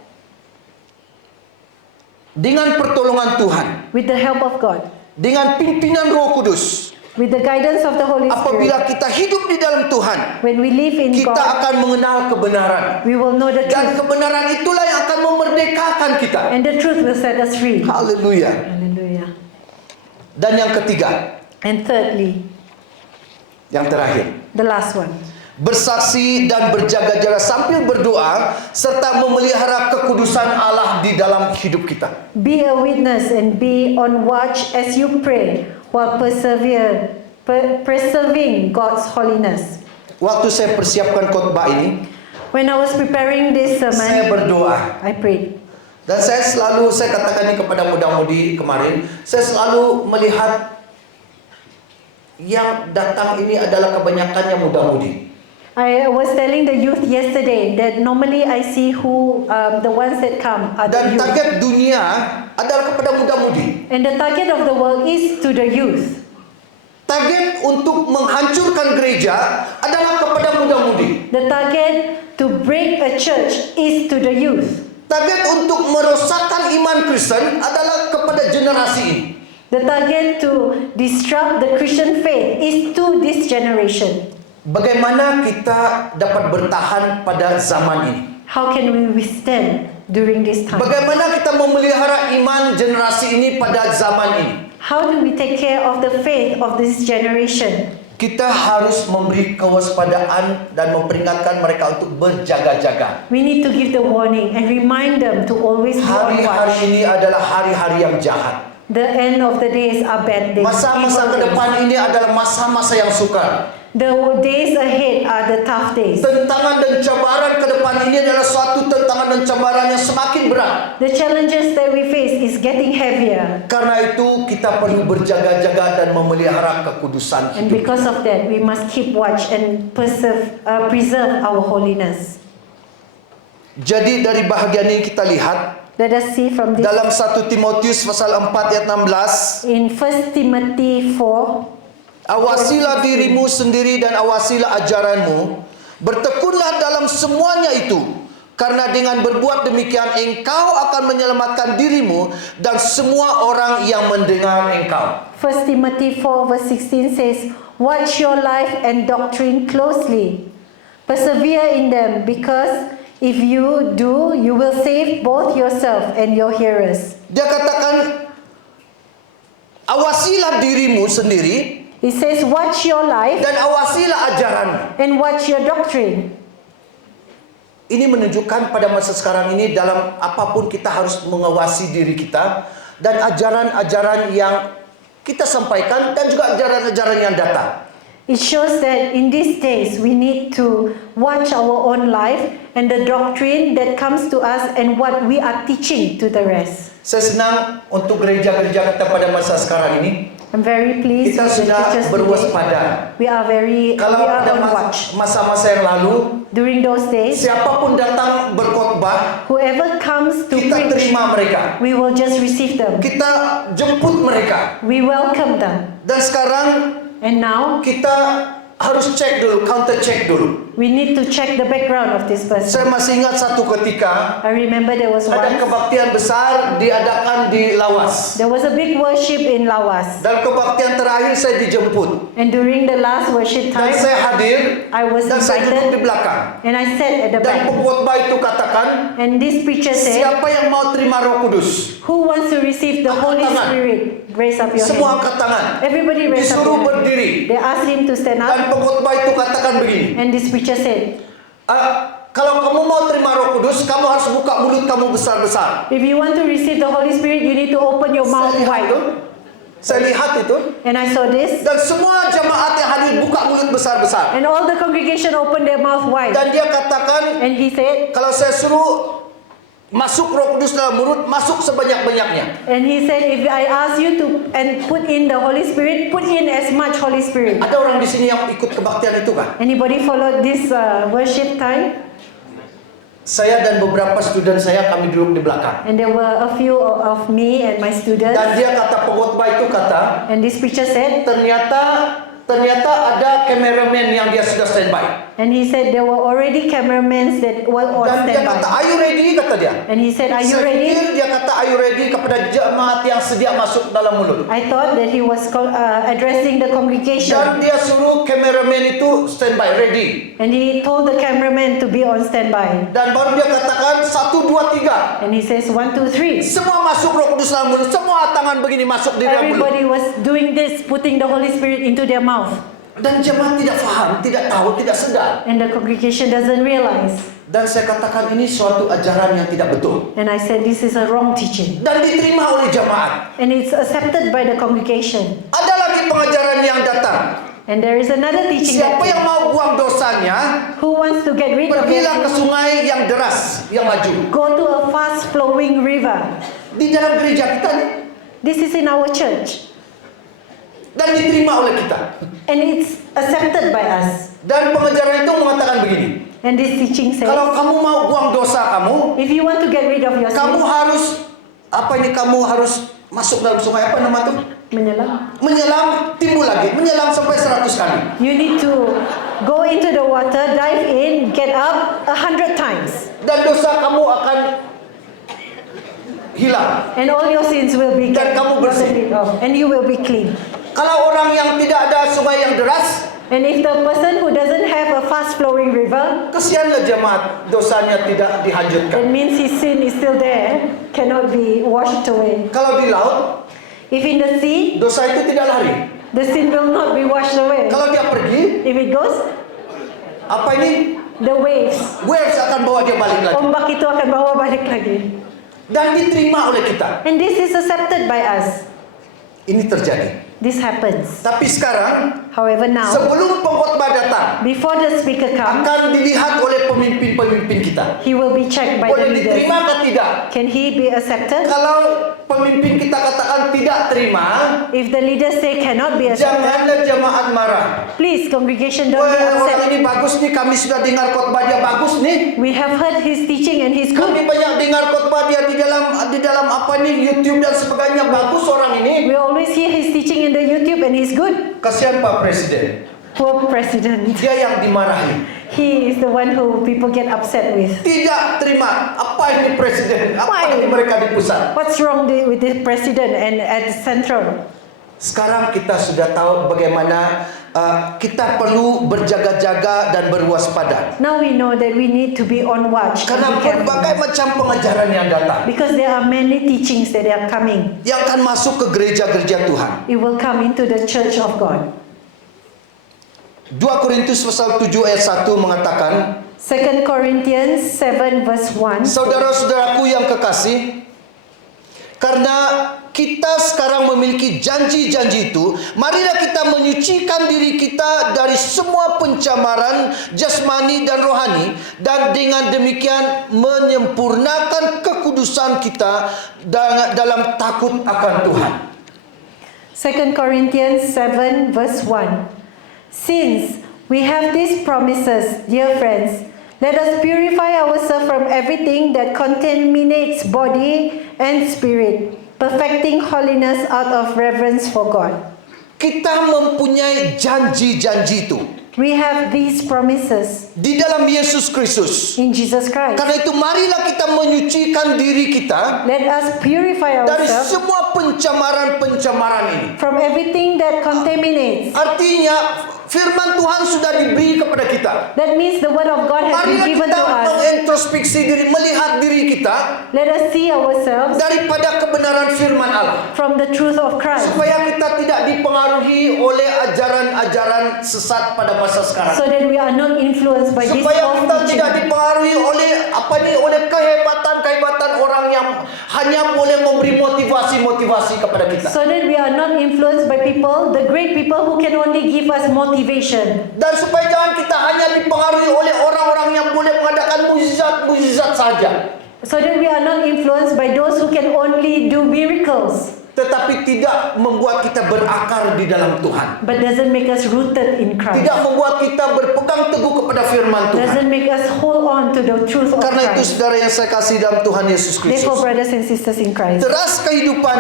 dengan pertolongan Tuhan, with the help of God, dengan pimpinan Roh Kudus, with the guidance of the Holy apabila Spirit, kita hidup di dalam Tuhan, when we live in kita God, akan mengenal kebenaran. we will know the Dan truth, kebenaran itulah yang akan memerdekakan kita. and the truth will set us free. Haleluya. Hallelujah. Dan yang ketiga, And thirdly, yang terakhir, the last one, bersaksi dan berjaga-jaga sambil berdoa serta memelihara kekudusan Allah di dalam hidup kita. Be a witness and be on watch as you pray while preserving God's holiness. Waktu saya persiapkan khotbah ini, When I was preparing this saya sermon, berdoa. I prayed. Dan saya katakan ini kepada muda-mudi kemarin, saya selalu melihat yang datang ini adalah kebanyakannya muda-mudi. I was telling the youth yesterday that normally I see who the ones that come are the Dan youth. target dunia adalah kepada muda-mudi. And the target of the world is to the youth. Target untuk menghancurkan gereja adalah kepada muda-mudi. The target to break a church is to the youth. Target untuk merosakkan iman Kristen adalah kepada generasi ini. The target to disrupt the Christian faith is to this generation. Bagaimana kita dapat bertahan pada zaman ini? How can we withstand during this time? Bagaimana kita memelihara iman generasi ini pada zaman ini? How do we take care of the faith of this generation? Kita harus memberi kewaspadaan dan memperingatkan mereka untuk berjaga-jaga. We need to give the warning and remind them to always be on Hari-hari watch. ini adalah hari-hari yang jahat. The end of the days are bad days. Masa-masa ke evil days. depan ini adalah masa-masa yang sukar. The days ahead are the tough days. Tentangan dan cabaran ke depan ini adalah suatu tentangan dan cabaran yang semakin berat. The challenges that we face is getting heavier. Karena itu kita perlu berjaga-jaga dan memelihara kekudusan And hidup. because of that, we must keep watch and preserve our holiness. Jadi dari bahagian ini kita lihat Let us see from this dalam 1 Timotius pasal 4 ayat 16, in 1 Timothy 4. awasilah dirimu sendiri dan awasilah ajaranmu, bertekunlah dalam semuanya itu, karena dengan berbuat demikian engkau akan menyelamatkan dirimu dan semua orang yang mendengar engkau. 1 Timothy 4 verse 16 says, watch your life and doctrine closely. Persevere in them, because if you do, you will save both yourself and your hearers. Dia katakan, awasilah dirimu sendiri It says, watch your life dan awasilah ajaranmu. and watch your doctrine. Ini menunjukkan pada masa sekarang ini dalam apapun kita harus mengawasi diri kita dan ajaran-ajaran yang kita sampaikan dan juga ajaran-ajaran yang datang. It shows that in these days we need to watch our own life and the doctrine that comes to us and what we are teaching to the rest. Saya senang untuk gereja-gereja kita pada masa sekarang ini. I'm very pleased Kita with the sudah churches today. berwaspada. We are Kalau pada on watch. masa-masa yang lalu, During those days, siapapun datang berkhotbah, whoever comes to kita preach, terima mereka. we will just receive them. Kita jemput mereka. We welcome them. Dan sekarang And now, kita harus cek dulu, counter check dulu. we need to check the background of this person. Saya masih ingat satu ketika I remember there was ada once, kebaktian besar diadakan di Lawas. there was a big worship in Lawas. Dan kebaktian terakhir saya dijemput. And during the last worship Dan time, saya hadir I was dan saya duduk di invited belakang. and I sat at the Dan back. pengkhotbah itu katakan, And this preacher said, siapa yang mau terima Roh Kudus? who wants to receive the Angkat Holy tangan. Spirit? Raise up your Semua hand. angkat tangan. Everybody raise up Disuruh your hand. berdiri. They asked him to stand Dan up. pengkhotbah itu katakan begini. And this preacher said, Kalau kamu mau terima Roh Kudus, kamu harus buka mulut kamu besar-besar. if you want to receive the Holy Spirit, you need to open your mouth wide. Saya lihat itu. And I saw this. Dan semua jemaat yang hadir buka mulut besar-besar. And all the congregation opened their mouth wide. Dan dia katakan, And he said, kalau saya suruh masuk Roh Kudus dalam mulut, masuk sebanyak-banyaknya. and he said, if I ask you to and put in the Holy Spirit, put in as much Holy Spirit. Ada orang di sini yang ikut kebaktian itu kan? Anybody followed this worship time? Saya dan beberapa student saya, kami duduk di belakang. And there were a few of me and my students. Dan dia kata, pengkhotbah itu kata, And this preacher said, ternyata ada cameraman yang dia sudah standby. and he said there were already cameramen that were on Dan dia kata, standby. are you ready? Kata dia. And he said, are you Saya ready? pikir dia kata, are you ready? Kepada jemaat yang sedia masuk dalam mulut. I thought that he was addressing the Dan congregation. dia suruh cameraman itu standby, ready. And he told the cameraman to be on standby. Dan baru dia katakan 1, 2, 3. And he says 1, 2, 3. Semua masuk Roh Kudus dalam mulut. Semua tangan begini masuk di dalam mulut. Everybody was doing this, putting the Holy Spirit into their mouth. Dan jemaat tidak faham, tidak tahu, tidak sedar. And the congregation doesn't realize. Dan saya katakan ini suatu ajaran yang tidak betul. And I said this is a wrong teaching. Dan diterima oleh jemaat. And it's accepted by the congregation. Ada lagi pengajaran yang datang. And there is another teaching Siapa yang that mau buang dosanya, who wants to get rid of pergilah ke it, sungai yang deras, yang maju. go to a fast flowing river. Di dalam gereja kita nih. This is in our church. Dan diterima oleh kita. And it's accepted by us. Dan pengajaran itu mengatakan begini. And this teaching says, Kalau kamu mau buang dosa kamu, if you want to get rid of your kamu sin, harus kamu harus masuk dalam sungai, apa nama tuh? menyelam. Menyelam, timbul lagi, menyelam sampai 100 kali. You need to go into the water, dive in, get up 100 times. Dan dosa kamu akan hilang. And all your sins will be Dan kamu bersih. gotten rid of. And you will be clean. Kalau orang yang tidak ada sungai yang deras, And if the person who doesn't have a fast flowing river, kesianlah jemaat, dosanya tidak dihancurkan. that means his sin is still there, cannot be washed away. Kalau di laut, If in the sea, dosa itu tidak lari. the sin will not be washed away. Kalau dia pergi, If it goes, apa ini? the waves, Waves akan bawa dia balik lagi. ombak itu akan bawa balik lagi. Dan diterima oleh kita. And this is accepted by us. Ini terjadi. This happens. Tapi sekarang, However, now, sebelum pengkhotbah datang, before the speaker comes, akan dilihat oleh pemimpin-pemimpin kita. he will be checked by the Boleh leaders. diterima atau tidak? Can he be accepted? Kalau pemimpin kita katakan tidak terima, If the leaders say cannot be accepted, janganlah jemaat marah. please congregation don't be Wah, orang upset. ini bagus nih, kami sudah dengar khotbah dia bagus nih. We have heard his teaching and he's good. Kami banyak dengar khotbah dia di dalam apa nih YouTube dan sebagainya, bagus orang ini. We always hear his teaching in the YouTube and he's good. Kasihan Pak Presiden, Poor president. dia yang dimarahi. He is the one who people get upset with. Tidak terima. Apa ini presiden? Apa ini mereka di pusat? What's wrong with the president and at the central? Sekarang kita sudah tahu bagaimana kita perlu berjaga-jaga dan berwaspada. Now we know that we need to be on watch. And Karena be careful. berbagai macam pengajaran yang datang, Because there are many teachings that are coming. yang akan masuk ke gereja-gereja Tuhan. It will come into the church of God. 2 Korintus pasal 7 ayat 1 mengatakan, 2 Corinthians 7 verse 1. saudara-saudaraku yang kekasih, karena kita sekarang memiliki janji-janji itu, marilah kita menyucikan diri kita dari semua pencemaran jasmani dan rohani, dan dengan demikian menyempurnakan kekudusan kita dalam takut akan Tuhan. 2 Corinthians 7 verse 1. Since we have these promises, dear friends, let us purify ourselves from everything that contaminates body and spirit, perfecting holiness out of reverence for God. Kita mempunyai janji-janji itu We have these promises di dalam Yesus Kristus. in Jesus Christ. Karena itu marilah kita menyucikan diri kita Let us purify dari ourselves semua pencemaran-pencemaran ini. from everything that contaminates. Artinya firman Tuhan sudah diberi kepada kita. That means the word of God has been Marilah given kita to us. mengintrospeksi diri, melihat diri kita Let us see ourselves daripada kebenaran firman Allah. from the truth of Christ, Supaya kita tidak dipengaruhi oleh ajaran-ajaran sesat pada masa sekarang. so that we are not influenced by this Supaya false kita teaching. tidak dipengaruhi oleh oleh kehebatan-kehebatan orang yang hanya boleh memberi motivasi-motivasi kepada kita. So that we are not influenced by people, the great people who can only give us motivation. Dan supaya jangan kita hanya dipengaruhi oleh orang-orang yang boleh mengadakan mukjizat-mukjizat saja, So that we are not influenced by those who can only do miracles, tetapi tidak membuat kita berakar di dalam Tuhan. but doesn't make us rooted in Christ. Tidak membuat kita berpegang teguh kepada firman Tuhan. Doesn't make us hold on to the truth of Karena itu Christ. saudara yang saya kasih dalam Tuhan Yesus Therefore, Kristus, brothers and sisters in Christ, teras kehidupan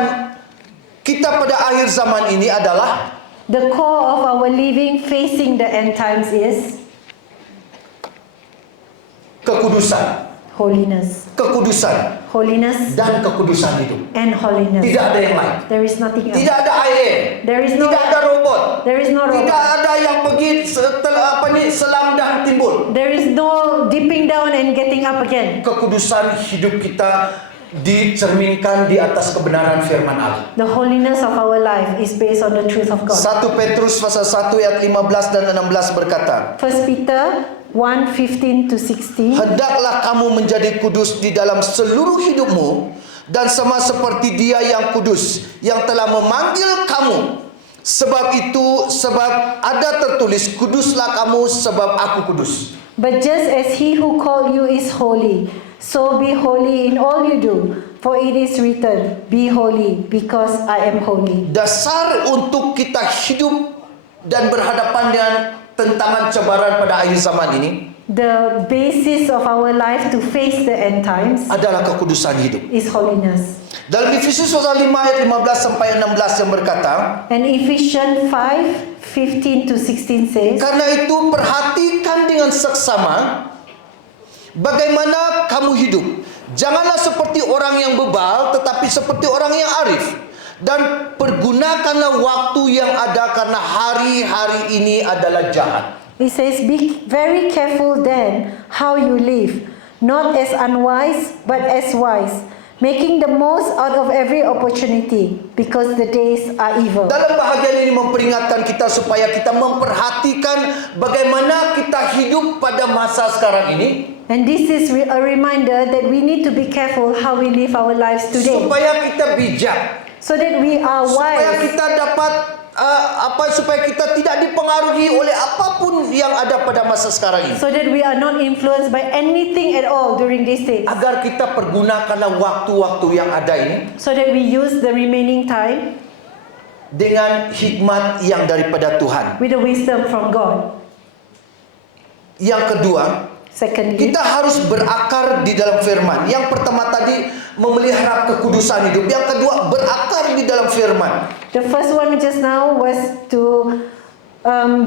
kita pada akhir zaman ini adalah the core of our living facing the end times is kekudusan, holiness. kekudusan Holiness dan kekudusan hidup. and holiness. Tidak ada yang lain. There is nothing Tidak else. ada AI. There is no Tidak ada robot. There is no Tidak robot. ada yang pergi selam dan timbul. There is no dipping down and getting up again. Kekudusan hidup kita dicerminkan di atas kebenaran firman Allah. The holiness of our life is based on the truth of God. 1 Petrus pasal 1 ayat 15 dan 16 berkata, 1 Peter 1:15 to 16. hendaklah kamu menjadi kudus di dalam seluruh hidupmu, dan sama seperti Dia yang kudus, yang telah memanggil kamu. Sebab ada tertulis, kuduslah kamu sebab aku kudus. But just as He who called you is holy, so be holy in all you do. For it is written, be holy, because I am holy. Dasar untuk kita hidup dan berhadapan dengan tentangan cabaran pada akhir zaman ini The basis of our life to face the end times adalah kekudusan hidup. is holiness. Dalam Efesus pasal 5 ayat 15 sampai 16 yang berkata, And Ephesians 5:15 to 16 says, karena itu perhatikan dengan seksama bagaimana kamu hidup. Janganlah seperti orang yang bebal, tetapi seperti orang yang arif. Dan pergunakanlah waktu yang ada, karena hari-hari ini adalah jahat. it says, be very careful then how you live, not as unwise, but as wise, making the most out of every opportunity, because the days are evil. Dalam bahagian ini memperingatkan kita supaya kita memperhatikan bagaimana kita hidup pada masa sekarang ini, And this is a reminder that we need to be careful how we live our lives today, supaya kita bijak, so that we are supaya wise, kita dapat supaya kita tidak dipengaruhi oleh apapun yang ada pada masa sekarang ini. so that we are not influenced by anything at all during these days, Agar kita pergunakanlah waktu-waktu yang ada ini so that we use the remaining time dengan hikmat yang daripada Tuhan. with the wisdom from God. Yang kedua, Secondly, kita harus berakar di dalam firman. Yang pertama tadi memelihara kekudusan hidup. Yang kedua, berakar di dalam firman. the first one just now was to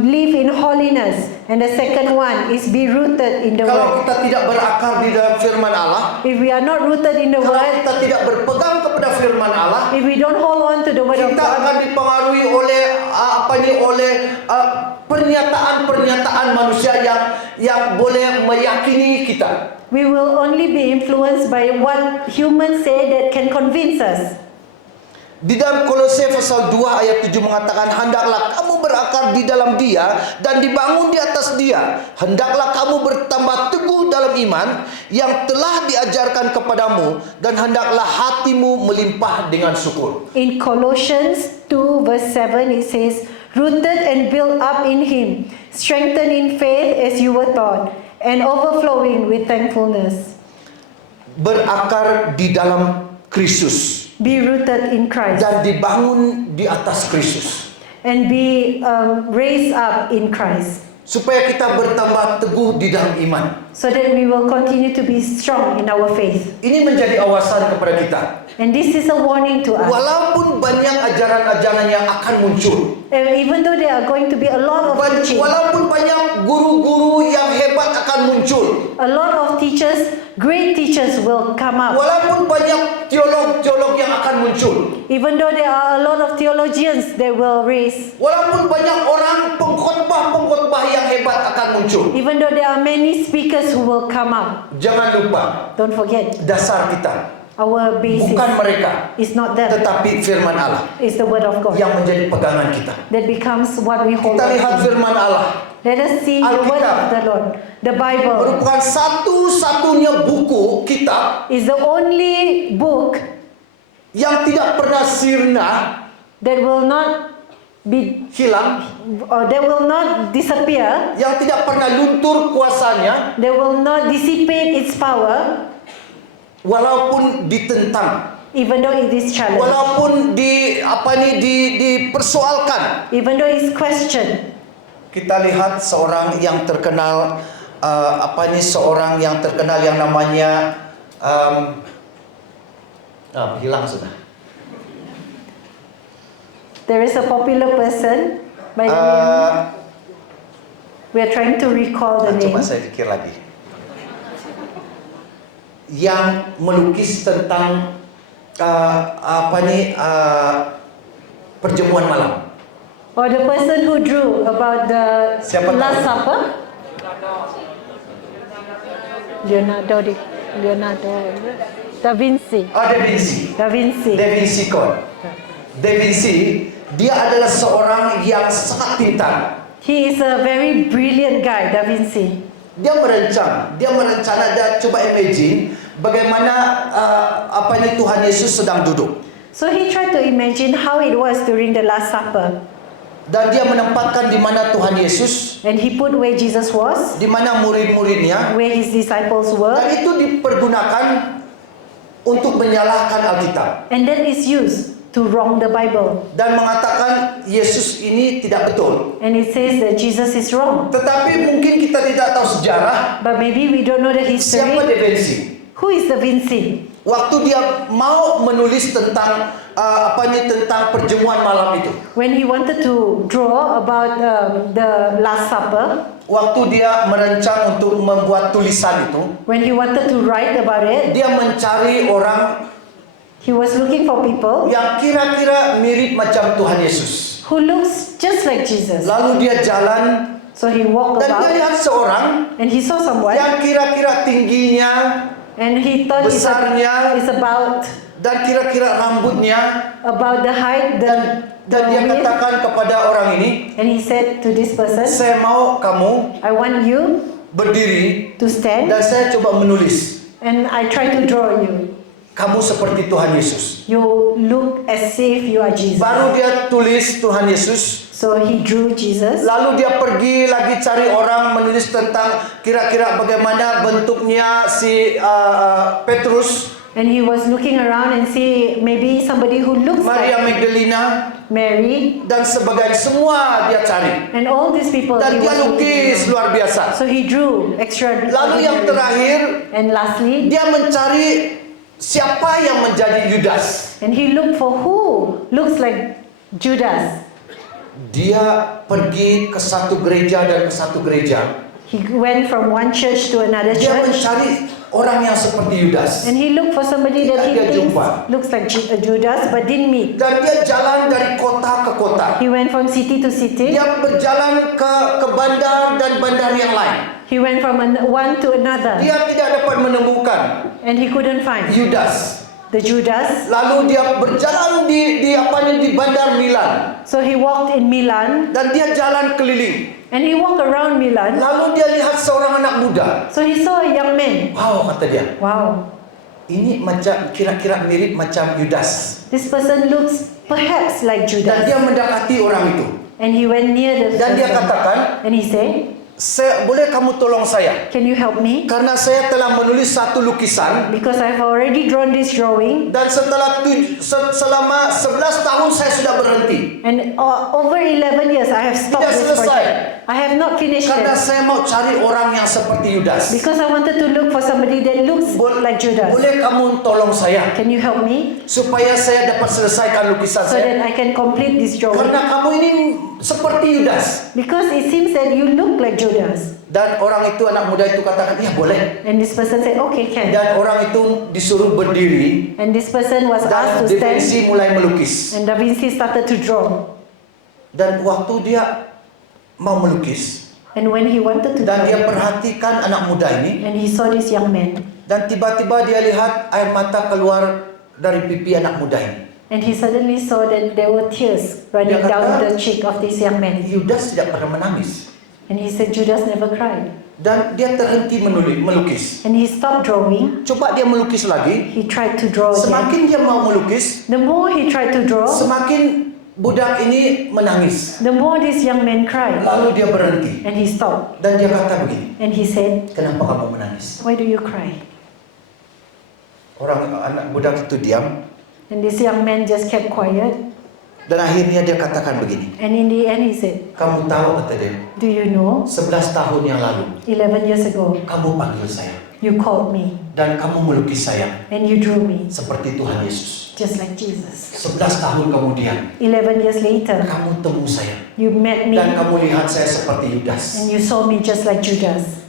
live in holiness, and the second one is be rooted in the Kalau word. kita tidak berakar di dalam firman Allah, If we are not rooted in the kalau word, kita tidak berpegang kepada firman Allah, if we don't hold on to the word of kita God, akan dipengaruhi oleh pernyataan-pernyataan manusia yang boleh meyakini kita. we will only be influenced by what humans say that can convince us. Di dalam Kolose pasal 2 ayat 7 mengatakan, hendaklah kamu berakar di dalam Dia dan dibangun di atas Dia. Hendaklah kamu bertambah teguh dalam iman yang telah diajarkan kepadamu, dan hendaklah hatimu melimpah dengan syukur. In Colossians 2 verse 7 it says, rooted and built up in Him, strengthened in faith as you were taught, and overflowing with thankfulness. Berakar di dalam Kristus Be rooted in Christ dan dibangun di atas Kristus, and be raised up in Christ, supaya kita bertambah teguh di dalam iman. so that we will continue to be strong in our faith. Ini menjadi awasan kepada kita. And this is a warning to us. Walaupun banyak ajaran-ajaran yang akan muncul, And even though there are going to be a lot of teaching, walaupun banyak guru-guru yang hebat akan muncul, a lot of teachers, great teachers will come up. walaupun banyak teolog-teolog yang akan muncul, Even though there are a lot of theologians that will raise, walaupun banyak orang pengkhotbah yang hebat akan muncul, even though there are many speakers who will come up, jangan lupa don't forget, dasar kita our basis bukan mereka, is not them, tetapi firman Allah it's the word of God yang menjadi pegangan kita. that becomes what we hold Kita on lihat to. firman Allah Let us see the word of the Lord. The Bible merupakan satu-satunya buku kitab is the only book yang tidak pernah sirna, that will not be hilang, or that will not disappear, yang tidak pernah luntur kuasanya, that will not dissipate its power, walaupun ditentang, even though it is challenged, walaupun dipersoalkan. even though it's questioned. Kita lihat seorang yang terkenal, seorang yang terkenal yang namanya hilang sudah. There is a popular person by the name. We are trying to recall the name. Coba saya pikir lagi. Yang melukis tentang perjamuan malam. Or the person who drew about the Siapa Last tahu? Supper. Leonardo. Da Vinci. Da Vinci. Da Vinci. Da Vinci Code. Da Vinci, dia adalah seorang yang sangat pintar. He is a very brilliant guy, Da Vinci. Dia merencana, dia coba imagine bagaimana Tuhan Yesus sedang duduk. So he tried to imagine how it was during the Last Supper. Dan dia menempatkan di mana Tuhan Yesus, And he put where Jesus was, di mana murid-muridnya, where his disciples were, dan itu dipergunakan untuk menyalahkan Alkitab and then it's used to wrong the Bible. dan mengatakan Yesus ini tidak betul. And it says that Jesus is wrong. Tetapi mungkin kita tidak tahu sejarah But maybe we don't know the siapa history. Da Vinci. Who is Da Vinci? Waktu dia mau menulis tentang tentang perjamuan malam itu. When he wanted to draw about the Last Supper, Waktu dia merancang untuk membuat tulisan itu, when he wanted to write about it, dia mencari orang he was looking for people yang kira-kira mirip macam Tuhan Yesus. who looks just like Jesus. Lalu dia jalan So he walked dan dia about lihat seorang and he saw someone yang kira-kira tingginya and he thought besarnya it's about dan kira-kira rambutnya, the height, dan dia width. katakan kepada orang ini, And he said to this person, saya mau kamu I want you berdiri to stand dan saya coba menulis. and I try to draw you. Kamu seperti Tuhan Yesus. You look as if you are Jesus. Baru dia tulis Tuhan Yesus. So he drew Jesus. Lalu dia pergi lagi cari orang menulis tentang kira-kira bagaimana bentuknya si Petrus, And he was looking around and see maybe somebody who looks Maria like Magdalena Mary. dan sebagainya, semua dia cari. And all these people Dan he dia was looking lukis around. luar biasa. So he drew extra. Lalu yang terakhir, And lastly, dia mencari siapa yang menjadi Yudas. and he looked for who looks like Judas. Dia pergi ke satu gereja dan ke satu gereja. He went from one church to another Dia church. mencari orang yang seperti Yudas. And he looked for somebody that he Dia thinks jumpa. looks like Judas but didn't meet. Dan dia jalan dari kota ke kota. He went from city to city. Dia berjalan ke bandar dan bandar yang lain. He went from one to another. Dia tidak dapat menemukan And he couldn't find Yudas. the Judas. Lalu dia berjalan di bandar Milan So he walked in Milan dan dia jalan keliling. and he walked around Milan. Lalu dia lihat seorang anak muda. So he saw a young man. Wow, kata dia. Wow, Ini macam kira-kira mirip macam Yudas. this person looks perhaps like Dan Judas. dia mendekati orang itu. And he went near the Dan dia person. katakan, And he said, boleh kamu tolong saya? can you help me? Karena saya telah menulis satu lukisan Because I've already drawn this drawing. dan selama 11 tahun saya sudah berhenti. And over 11 years I have stopped Tidak this selesai. project. I have not finished Karena it. saya mau cari orang yang seperti Yudas. Because I wanted to look for somebody that looks like Judas. Boleh kamu tolong saya Can you help me? supaya saya dapat selesaikan lukisan So saya? that I can complete this drawing. Karena kamu ini seperti Yudas. Because it seems that you look like Judas. Dan orang itu, anak muda itu katakan, ya boleh. And this person said, okay, can. Dan orang itu disuruh berdiri And this person was dan asked to Da stand. Vinci mulai melukis. And Da Vinci started to draw. Dan waktu dia mau melukis And when he wanted to dan dia draw, perhatikan anak muda ini, and he saw this young man. dan tiba-tiba dia lihat air mata keluar dari pipi anak muda ini. And he suddenly saw that there were tears running Dia kata, down the cheek of this young man. Yudas tidak pernah menangis. And he said, Judas never cried. Dan dia terhenti melukis. And he stopped drawing. Coba dia melukis lagi. He tried to draw again. Semakin dia mau melukis, The more he tried to draw, semakin budak ini menangis. the more this young man cried. Lalu dia berhenti. And he stopped. Dan dia kata begini, And he said, kenapa kamu menangis? why do you cry? Anak budak itu diam. And this young man just kept quiet. Dan akhirnya dia katakan begini, And in the end he said, kamu tahu, kata dia, do you know, 11 tahun yang lalu 11 years ago, kamu panggil saya you called me dan kamu melukis saya and you drew me seperti Tuhan Yesus. just like Jesus. 11 tahun kemudian 11 years later, kamu temu saya you met me dan kamu lihat saya seperti Yudas. and you saw me just like Judas.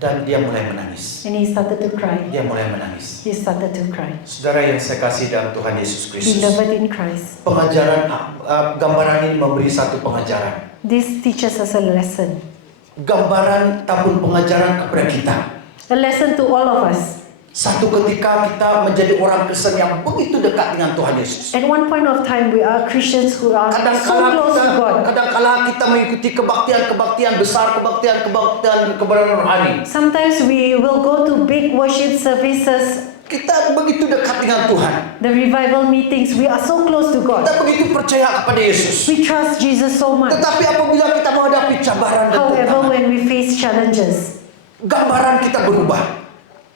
Dan dia mulai menangis. And he started to cry. Dia mulai menangis. He started to cry. Saudara yang saya kasih dalam Tuhan Yesus Kristus, Beloved in Christ, pengajaran gambaran ini memberi satu pengajaran. this teaches us a lesson. Gambaran tabur pengajaran kepada kita. A lesson to all of us. Satu ketika kita menjadi orang Kristen yang begitu dekat dengan Tuhan Yesus. At one point of time, we are Christians who are so close to God. Kadang-kala kita mengikuti kebaktian besar, kebaktian kebenaran rohani. Sometimes we will go to big worship services, Kita begitu dekat dengan Tuhan. the revival meetings. We are so close to God. Kita begitu percaya kepada Yesus. We trust Jesus so much. Tetapi apabila kita menghadapi cabaran dan However, tantangan, when we face challenges, gambaran kita berubah.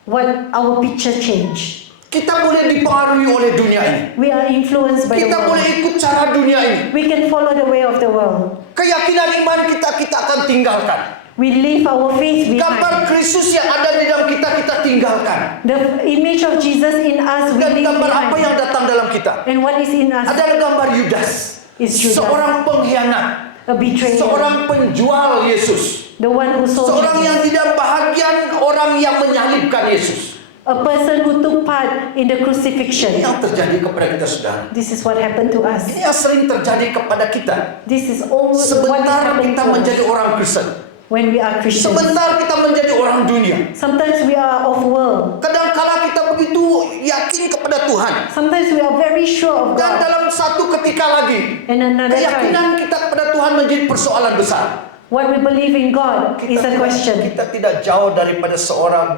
what our picture change. Kita boleh dipengaruhi oleh dunia ini. We are influenced by the Kita boleh world. ikut cara dunia ini. We can follow the way of the world. Keyakinan iman kita akan tinggalkan. We leave our faith Gambar behind. Kristus yang ada di dalam kita tinggalkan. The image of Jesus in us we Dan leave gambar apa yang behind. datang dalam kita? And what is in us Adalah gambar Yudas. is Judas, Seorang pengkhianat. a betrayer, Seorang penjual Yesus. the one who sold Seorang yang Jesus, tidak bahagian, orang yang menyalibkan Yesus. a person who took part in the Ini crucifixion. yang terjadi kepada kita, saudara. This is what happened to us. Ini yang sering terjadi kepada kita. This is all what is Sebentar happening kita to menjadi us orang Kristen. when we are Christians. Sebentar kita menjadi orang dunia. Sometimes we are of world. Kadang-kala kita begitu yakin kepada Tuhan. Sometimes we are very sure of Dan God. dalam satu ketika lagi, And another time, keyakinan kita kepada Tuhan menjadi persoalan besar. what we believe in God is a question. Kita tidak jauh daripada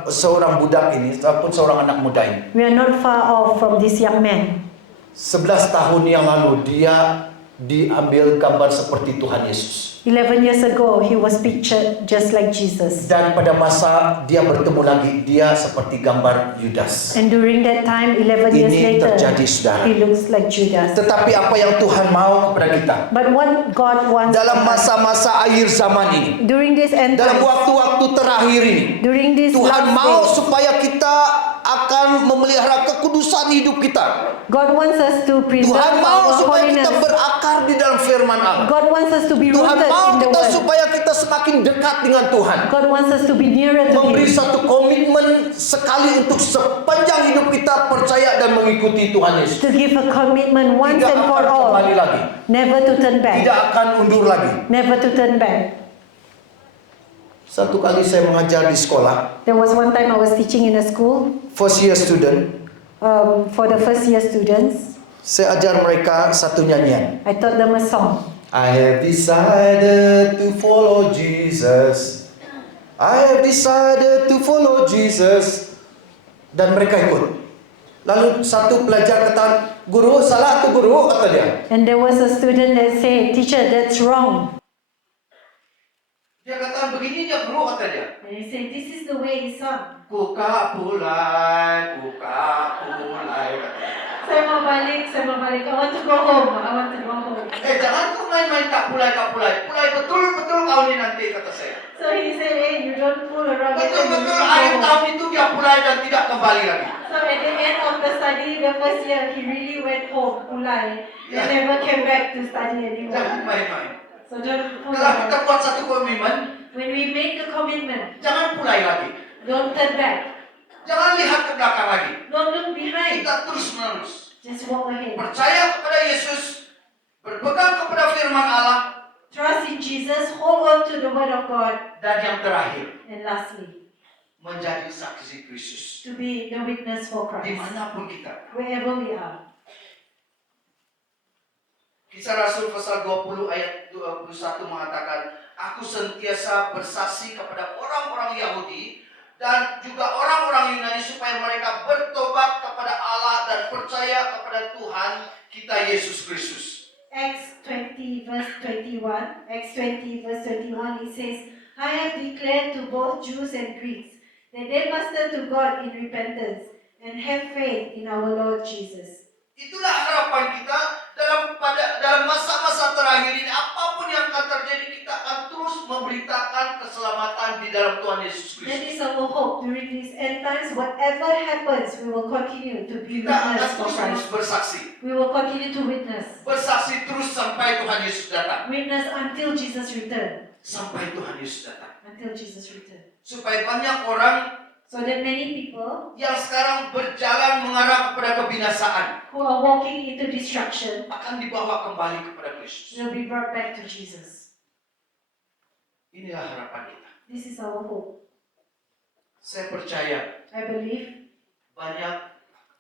seorang budak ini ataupun seorang anak muda ini. We are not far off from this young man. 11 tahun yang lalu dia diambil gambar seperti Tuhan Yesus. 11 years ago, he was pictured just like Jesus. Dan pada masa dia bertemu lagi, dia seperti gambar Yudas. And during that time, 11 years Ini later, terjadi, saudara. he looks like Judas. Tetapi apa yang Tuhan mau kepada kita But what God wants dalam from us masa-masa akhir zaman ini, during this end dalam time, waktu-waktu terakhir ini, during this Tuhan last mau days, supaya kita akan memelihara kekudusan hidup kita. God wants us to Tuhan preserve mau our supaya kita holiness. berakar di dalam firman Allah. God wants us to be Tuhan rooted mau in the kita Word. supaya kita semakin dekat dengan Tuhan. God wants us to be nearer to Memberi Him. satu komitmen sekali untuk sepanjang hidup kita percaya dan mengikuti Tuhan Yesus. To give a commitment once Tidak and for akan all. kembali lagi. Never to turn back. Tidak akan undur lagi. Never to turn back. Satu kali saya mengajar di sekolah, There was one time I was teaching in a school first year student, for the first year students. saya ajar mereka satu nyanyian. I taught them a song. I have decided to follow Jesus. I have decided to follow Jesus. Dan mereka ikut. Lalu satu pelajar kata, guru salah atau guru? Kata dia. And there was a student that said, "Teacher, that's wrong." Dia kata begini dia guru, kata dia. And he said, "This is the way he sung." Kuka pulai, kuka pulai. Saya mau balik. I want to go home. I want to go home. Jangan kau main-main tak pulai. Pulai betul-betul kau ni nanti, kata saya. So he said, "Hey, you don't fool around." Betul-betul akhir tahun itu dia pulai dan tidak kembali lagi. So at the end of the study, the first year, he really went home, Ulai. He Yeah. never came back to study anymore. Jangan main-main. So don't fool Kalau kita around. buat satu komitmen, When we make a commitment, jangan pulai lagi. don't turn back. Jangan lihat ke belakang lagi. Don't look behind. Kita terus menerus Just walk ahead. percaya kepada Yesus, berpegang kepada firman Allah, Trust in Jesus. Hold on to the word of God. dan yang terakhir And lastly, menjadi saksi Kristus to be the witness for Christ. dimanapun kita. Wherever we are. Kisah Rasul pasal 20 ayat 21 mengatakan, aku sentiasa bersaksi kepada orang-orang Yahudi dan juga orang-orang Yunani supaya mereka bertobat kepada Allah dan percaya kepada Tuhan kita Yesus Kristus. Acts 20 verse 21, it says, "I have declared to both Jews and Greeks that they must turn to God in repentance and have faith in our Lord Jesus." Itulah harapan kita dalam masa-masa terakhir ini. Apapun yang akan terjadi, kita akan terus memberitakan keselamatan di dalam Tuhan Yesus That Kristus. is our hope during these end times. Whatever happens, we will continue to be Kita akan witness for terus Christ. bersaksi. We will continue to witness. Bersaksi terus sampai Tuhan Yesus datang. Witness until Jesus return. Sampai Tuhan Yesus datang. Until Jesus return. Supaya banyak orang So that many people yang sekarang berjalan mengarah kepada kebinasaan who are walking into destruction akan dibawa kembali kepada Kristus. will be brought back to Jesus. Inilah harapan kita. This is our hope. Saya percaya I believe banyak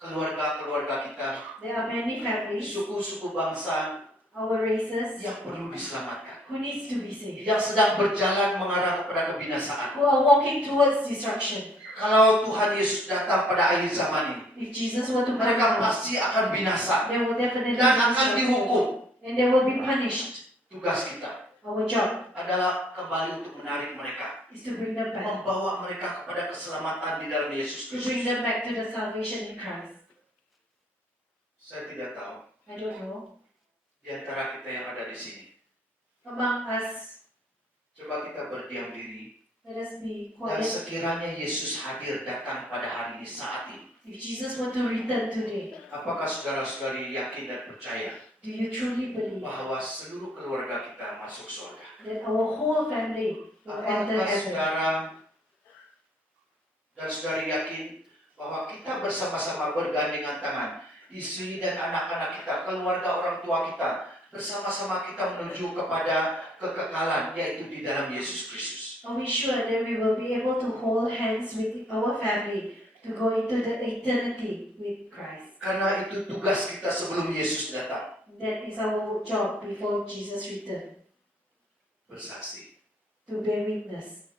keluarga-keluarga kita, There are many families, suku-suku bangsa our races, yang perlu diselamatkan, who needs to be saved, yang sedang berjalan mengarah kepada kebinasaan. who are walking towards destruction. Kalau Tuhan Yesus datang pada akhir zaman ini, If Jesus were to come mereka down, pasti akan binasa they will definitely dan be akan destructed, dihukum. and they will be punished. Tugas kita Our job adalah kembali untuk menarik mereka, is to bring them back, membawa mereka kepada keselamatan di dalam Yesus to bring Kristus. them back to the salvation in Christ. Saya tidak tahu I don't know. di antara kita yang ada di sini. Among us, Coba kita berdiam diri let us be dan quiet. sekiranya Yesus hadir datang pada hari ini saat ini. If Jesus were to return today, Apakah saudara-saudari yakin dan percaya do you truly believe bahwa seluruh keluarga kita masuk surga? that our whole family will enter Apakah heaven? saudara dan saudari yakin bahwa kita bersama-sama bergandengan tangan, istri dan anak-anak kita, keluarga orang tua kita, bersama-sama kita menuju kepada kekekalan, yaitu di dalam Yesus Kristus. Are we sure that we will be able to hold hands with our family to go into the eternity with Christ? Karena itu tugas kita sebelum Yesus datang. That is our job before Jesus return, Bersaksi to bear witness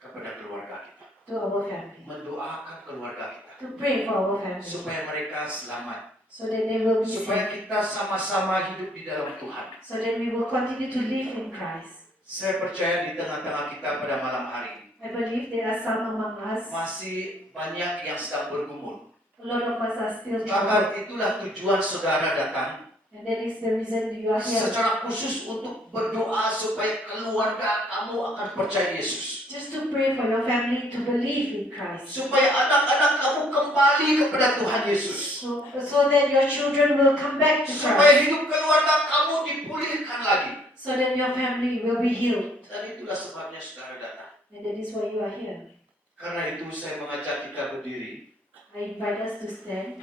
kepada keluarga kita, to our family, mendoakan keluarga kita to pray for our family, supaya mereka selamat, so that they will be supaya saved, kita sama-sama hidup di dalam Tuhan. so that we will continue to live in Christ. Saya percaya di tengah-tengah kita pada malam hari ini I believe there are some among us, masih banyak yang sedang bergumul. a lot of us are still troubled, Bahkan itulah tujuan saudara datang and that is the reason you are here. secara khusus untuk berdoa supaya keluarga kamu akan percaya Yesus. Just to pray for your family to believe in Christ, Supaya anak-anak kamu kembali kepada Tuhan Yesus. so that your children will come back to Supaya Christ, hidup keluarga kamu dipulihkan lagi. so that your family will be healed. Dan itulah sebabnya saudara datang. And that is why you are here. Karena itu saya mengajak kita berdiri. I invite us to stand.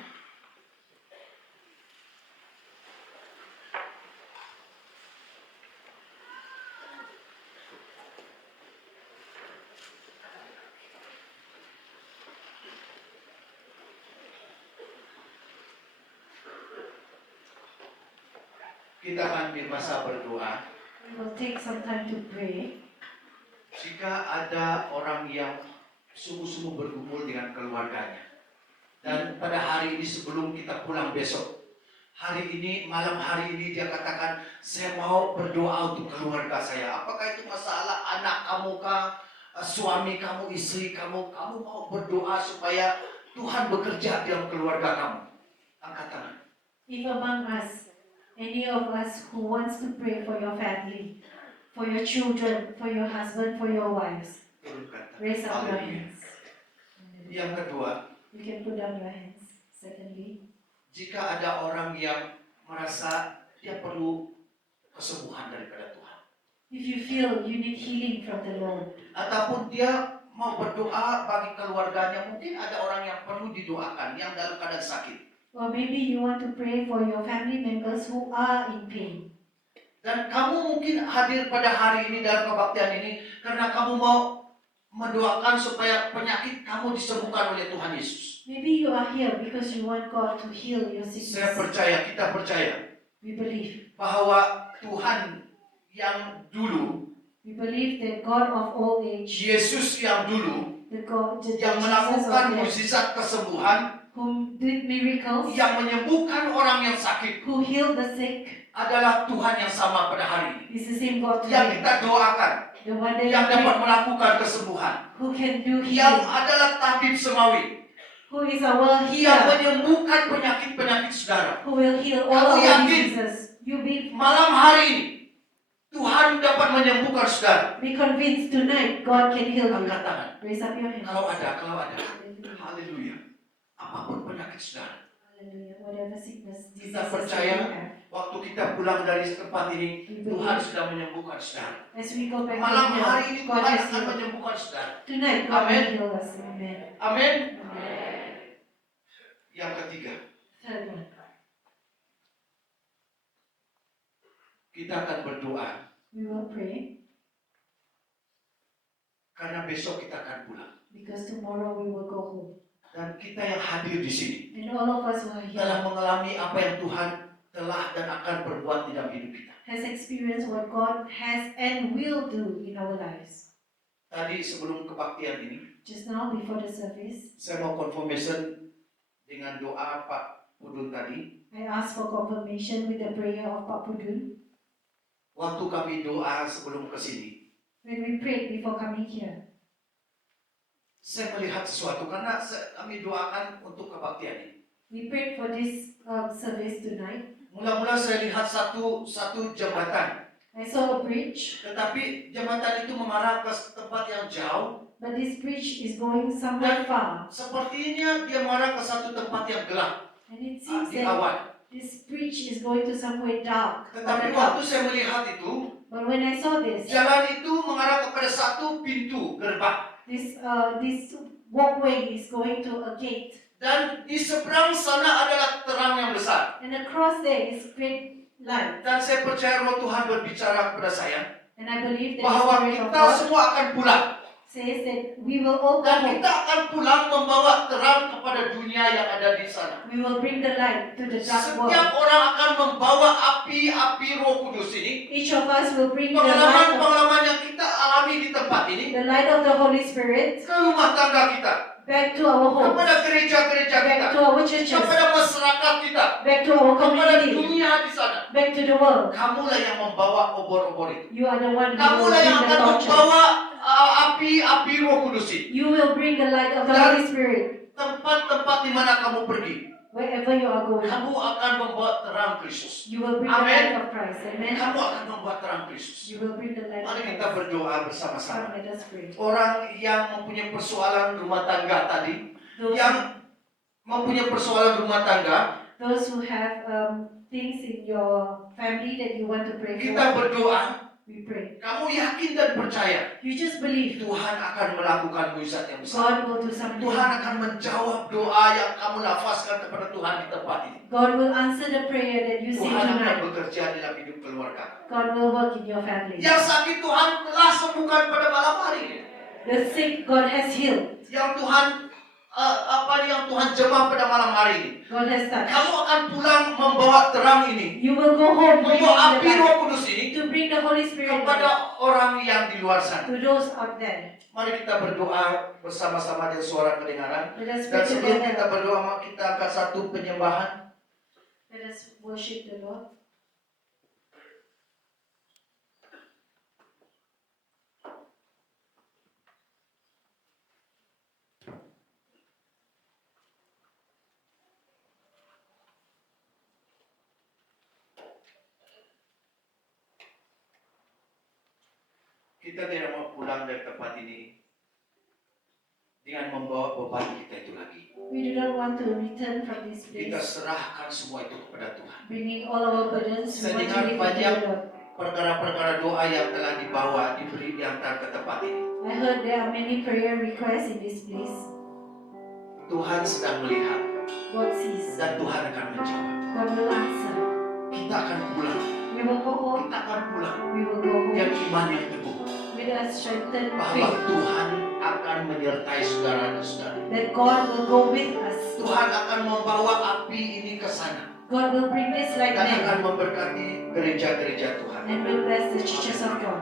Kita akan di masa berdoa. We will take some time to pray. Jika ada orang yang sungguh-sungguh bergumul dengan keluarganya, dan pada hari ini sebelum kita pulang besok, hari ini, malam hari ini dia katakan, saya mau berdoa untuk keluarga saya. Apakah itu masalah anak kamu kah, suami kamu, istri kamu, kamu mau berdoa supaya Tuhan bekerja dalam keluarga kamu? Angkat tangan. If among us, any of us who wants to pray for your family, for your children, for your husband, for your wives, Turunkan tangan. raise up your Haleluya. hands. Yang kedua, You can put down your hands. Secondly, jika ada orang yang merasa dia perlu kesembuhan daripada Tuhan, if you feel you need healing from the Lord, ataupun dia mau berdoa bagi keluarganya, mungkin ada orang yang perlu didoakan yang dalam keadaan sakit, or maybe you want to pray for your family members who are in pain, dan kamu mungkin hadir pada hari ini dalam kebaktian ini karena kamu mau mendoakan supaya penyakit kamu disembuhkan oleh Tuhan Yesus. maybe you are here because you want God to heal your Saya sickness. percaya, kita percaya We believe. bahwa Tuhan yang dulu, We believe that God of all age, Yesus yang dulu, the God, the yang Jesus melakukan of age, mukjizat kesembuhan, who did miracles, yang menyembuhkan orang yang sakit, who healed the sick, adalah Tuhan yang sama pada hari ini. is the same God Yang today. kita doakan, The one that yang you dapat pray, melakukan kesembuhan, who can do yang healing, adalah tabib semawi, who is our yang healer, menyembuhkan penyakit-penyakit saudara. who will heal all Kamu our yakin? diseases. You be Malam hari ini Tuhan dapat menyembuhkan saudara. convinced tonight God can heal you. Angkat tangan. Raise up your hands. Kalau ada. Hallelujah. Haleluya. Apapun penyakit saudara. Hallelujah. Whatever sickness, Kita diseases that percaya you have, waktu kita pulang dari tempat ini, we Tuhan believe. sudah menyembuhkan saudara. As we go back Malam to hari here, ini God Tuhan has akan healed. menyembuhkan saudara. Tonight, God Amen. will heal us. Amen. Amin. Amen. Yang ketiga, Third one. kita akan berdoa We will pray karena besok kita akan pulang. because tomorrow we will go home. Dan kita yang hadir di sini and all of us who are telah here mengalami apa yang Tuhan telah dan akan berbuat di dalam hidup kita. has experienced what God has and will do in our lives. Tadi sebelum kebaktian ini, Just now, before the service, saya mau confirmation dengan doa Pak Pudun tadi. I asked for confirmation with the prayer of Pak Pudun. Waktu kami doa sebelum ke sini, When we prayed before coming here, saya melihat sesuatu karena kami doakan untuk kebaktian ini. we prayed for this service tonight. Mula-mula saya lihat satu jembatan, I saw a bridge, tetapi jembatan itu mengarah ke tempat yang jauh. but this bridge is going somewhere far. Sepertinya dia mengarah ke satu tempat yang gelap And it seems di that awan. this bridge is going to somewhere dark. Tetapi waktu saya melihat itu, But when I saw this, jalan itu mengarah kepada satu pintu gerbang. this walkway is going to a gate. Dan di seberang sana adalah terang yang besar. And across there is great light. Dan saya percaya roh Tuhan berbicara kepada saya And I believe that the bahwa Spirit of kita God semua akan pulang. says that we will all go Dan home. kita akan pulang membawa terang kepada dunia yang ada di sana. We will bring the light to the dark Setiap world. orang akan membawa api Roh Kudus ini. Each of us will bring the Pengalaman-pengalaman yang kita alami di tempat ini light of the Holy Spirit ke rumah tangga kita, back to our homes, kepada gereja-gereja kita, back to our churches, kepada masyarakat kita, back to our kepada community, dunia di sana. back to the world. Kamulah yang membawa obor-obor itu. You are the one who will Kamulah bring yang the akan torches. membawa api Roh Kudus ini. You will bring the light of the Holy Spirit Tempat-tempat di mana kamu pergi, wherever you are going. kamu akan membawa terang Kristus. You will bring the Amen. light of Christ. Amen. Kamu akan membuat terang Kristus. You will bring the light of Mari kita Christ. berdoa bersama-sama. Come, let us pray. Orang yang mempunyai persoalan rumah tangga tadi, yang mempunyai persoalan rumah tangga, Those who have things in your family that you want to pray kita for, berdoa. we pray. Kamu yakin dan percaya You just believe Tuhan akan melakukan mujizat yang besar. God will do something. Tuhan akan menjawab doa yang kamu nafaskan kepada Tuhan di tempat ini. God will answer the prayer that you say Tuhan akan tonight. bekerja dalam hidup keluarga. God will work in your family. Yang sakit Tuhan telah sembuhkan pada malam hari ini. The sick God has healed. Yang Tuhan yang Tuhan jemah pada malam hari ini. God has touched. Kamu akan pulang membawa terang ini, You will go home bringing membawa the api light Roh Kudus ini to bring the Holy Spirit kepada orang yang di luar sana. to those out there. Mari kita berdoa bersama-sama dengan suara kedengaran. Let us Dan pray sebelum kita together. berdoa, kita angkat satu penyembahan. Let us worship the Lord. Kita tidak mau pulang dari tempat ini dengan membawa beban kita itu lagi. We do not want to return from this Kita place, serahkan semua itu kepada Tuhan. bringing all our burdens. We Saya want to dengar leave it to banyak the Lord. perkara-perkara doa yang telah dibawa, diberi diantar ke tempat ini. I heard there are many prayer requests in this place. Tuhan sedang melihat God sees. dan Tuhan akan menjawab. God will answer. Kita akan pulang. We will go home. Kita akan pulang We will go dengan home iman yang teguh with a strengthened bahwa faith Tuhan akan menyertai saudara dan saudara. that God will go with us. Tuhan akan membawa api ini ke sana God will bring this light dan akan there memberkati gereja-gereja Tuhan. and will bless the churches of God.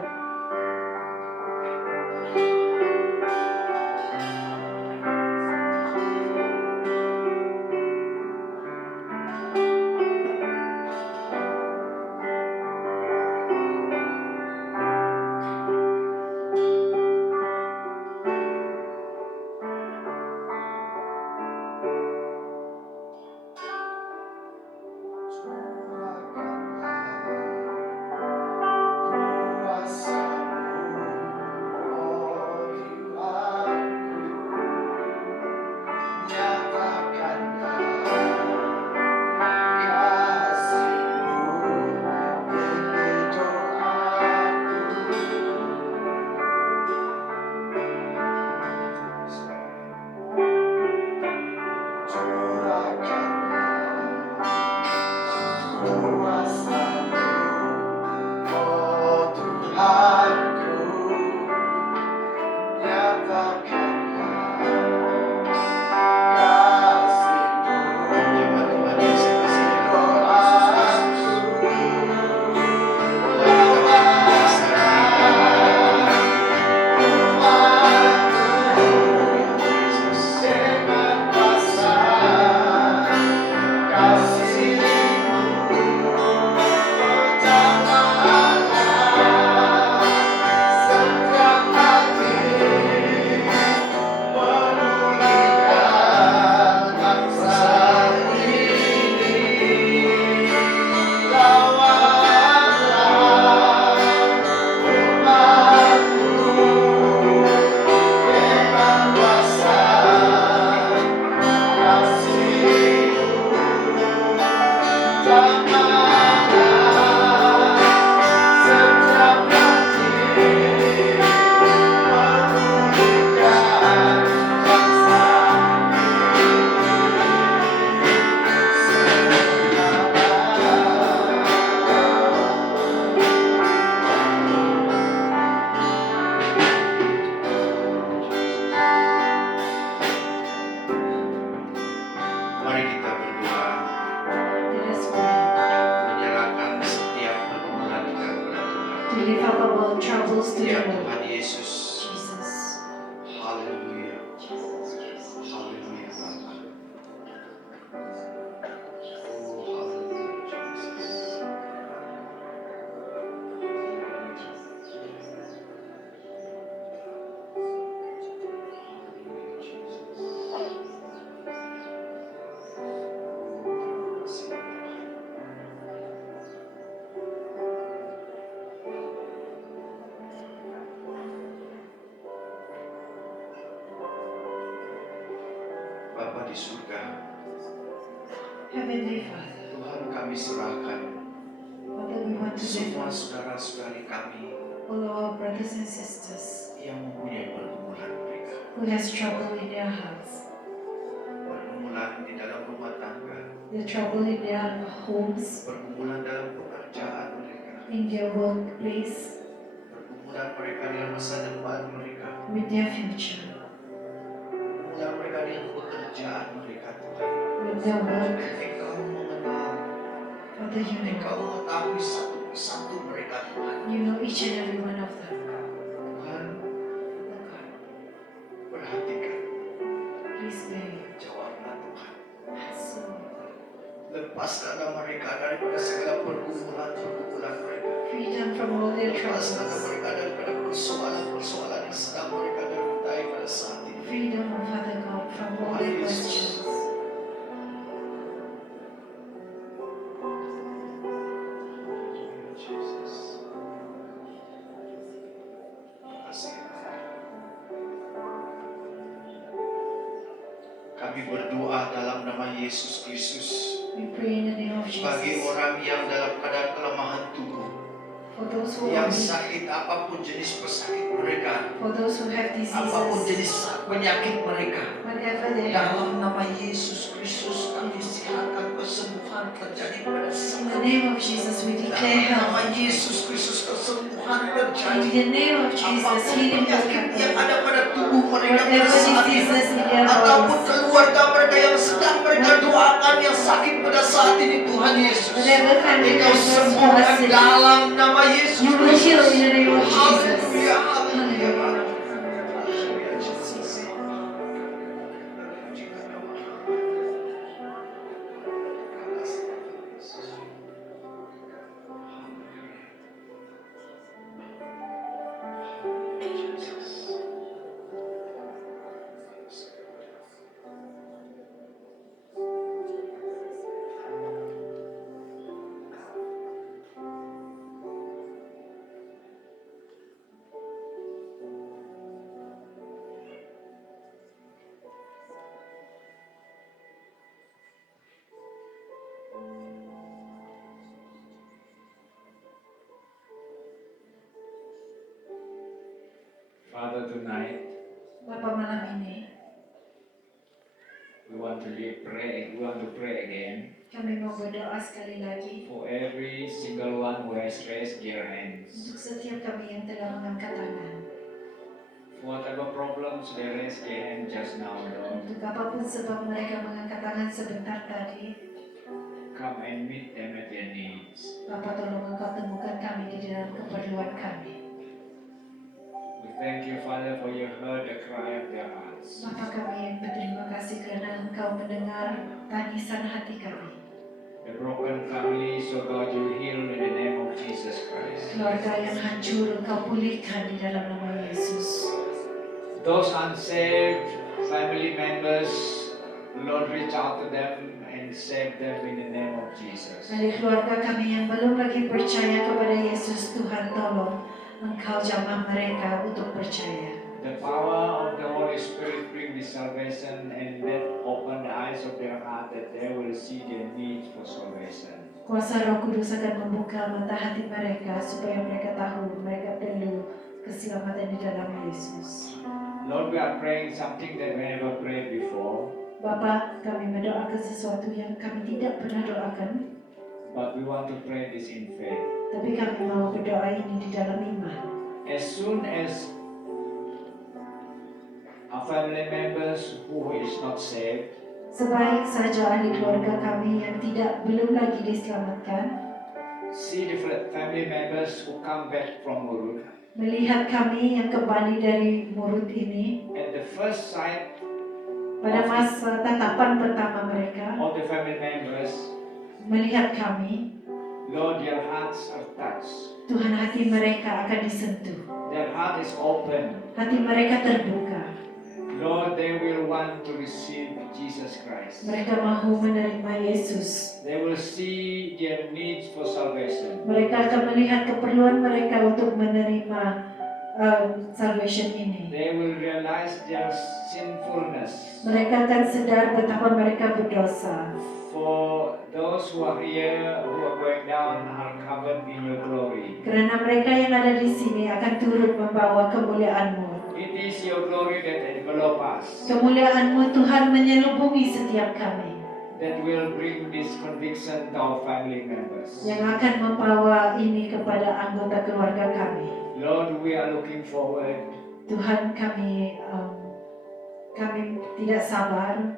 We lift up our troubles to Ya the Lord. Tuhan Yesus. Jesus. Haleluya. Haleluya Bapa. Oh, haleluya Jesus. Bapa di surga, Heavenly Father, Tuhan kami serahkan Father, we want to lift semua up saudara-saudari kami all our brothers and sisters yang mempunyai pergumulan mereka. who has trouble in their hearts, Pergumulan di dalam rumah tangga, the trouble in their homes, pergumulan dalam pekerjaan mereka, in their workplace, pergumulan mereka dalam masa depan mereka, with their future, pergumulan mereka dengan pekerjaan mereka Tuhan. with their work. Engkau mengenal, Father, you Engkau know. mengetahui satu persatu mereka Tuhan. You know each and every one of them. Tuhan, Father God, perhatikan, please bear jawablah Tuhan. answer. Lepaskanlah mereka daripada segala pergumulan mereka. Freedom from all their Lepaskanlah troubles. mereka daripada persoalan-persoalan yang sedang mereka derita pada saat ini. Freedom, oh Father God, from all their questions. Jesus. Terima kasih. Kami berdoa dalam nama Yesus Kristus We pray in the name of bagi Jesus. orang yang dalam keadaan kelemahan tubuh, For those who yang are weak, sakit apapun jenis pesakit mereka, for those who have apapun jenis diseases, penyakit mereka, whatever they have. dalam nama Yesus Kristus kami siarkan kesembuhan terjadi pada In saat the name of Jesus, we declare dalam nama health. Yesus Kristus kesembuhan In terjadi. the name of Jesus, Apapun healing will penyakit yang happen. ada pada tubuh mereka pada Whatever saat ini, diseases in their ataupun bodies, keluarga mereka yang sedang mereka doakan yang sakit pada saat ini, Tuhan Yesus, whatever family Engkau members who are sembuhkan sick, dalam nama Yesus you will heal in the name of Jesus. Haleluya, haleluya, Hallelujah. haleluya, Jesus. Father, tonight Bapa, malam ini we want to pray again kami mau berdoa sekali lagi for every single one who has raised their hands. untuk setiap kami yang telah mengangkat tangan. Whatever problems they raised their hand just now, Lord, Untuk apapun sebab mereka mengangkat tangan sebentar tadi, come and meet them at their needs. Bapa, tolong Engkau temukan kami di dalam keperluan kami. We thank you, Father, for you heard the cry of their hearts. Bapa, kami berterima kasih kerana Engkau mendengar tangisan hati kami. The broken families, so God, you heal in the name of Jesus Christ. Keluarga yang hancur Engkau pulihkan di dalam nama Yesus. Those unsaved family members, Lord, reach out to them and save them in the name of Jesus. Dari keluarga kami yang belum lagi percaya kepada Yesus, Tuhan tolong Engkau jamah mereka untuk percaya. The power of the Holy Spirit bring this salvation and let open the eyes of their heart that they will see their needs for salvation. Kuasa Roh Kudus akan membuka mata hati mereka supaya mereka tahu mereka perlu keselamatan di dalam Yesus. Lord, we are praying something that we never prayed before, Bapa, kami mendoakan sesuatu yang kami tidak pernah doakan, but we want to pray this in faith. tapi kami mau berdoa ini di dalam iman. As soon as our family members who is not saved, Sebaik saja ahli keluarga kami yang belum lagi diselamatkan, see the family members who come back from Murud. Melihat kami yang kembali dari Murud ini, At the first sight pada masa tatapan pertama mereka of the family members, melihat kami, Lord, their hearts are touched. Tuhan, hati mereka akan disentuh. Their heart is open. Hati mereka terbuka. Lord, they will want to receive Jesus Christ. Mereka mahu menerima Yesus. They will see their needs for salvation. Mereka akan melihat keperluan mereka untuk menerima salvation ini. They will realize their sinfulness. Mereka akan sadar betapa mereka berdosa. For those who are here, who are going down, are covered in your glory. Karena mereka yang ada di sini akan turut membawa kemuliaan-Mu. It is your glory that envelop us, Kemuliaan-Mu, Tuhan, menyelubungi setiap kami, that will bring this conviction to our family members. yang akan membawa ini kepada anggota keluarga kami. Lord, we are looking forward Tuhan, kami tidak sabar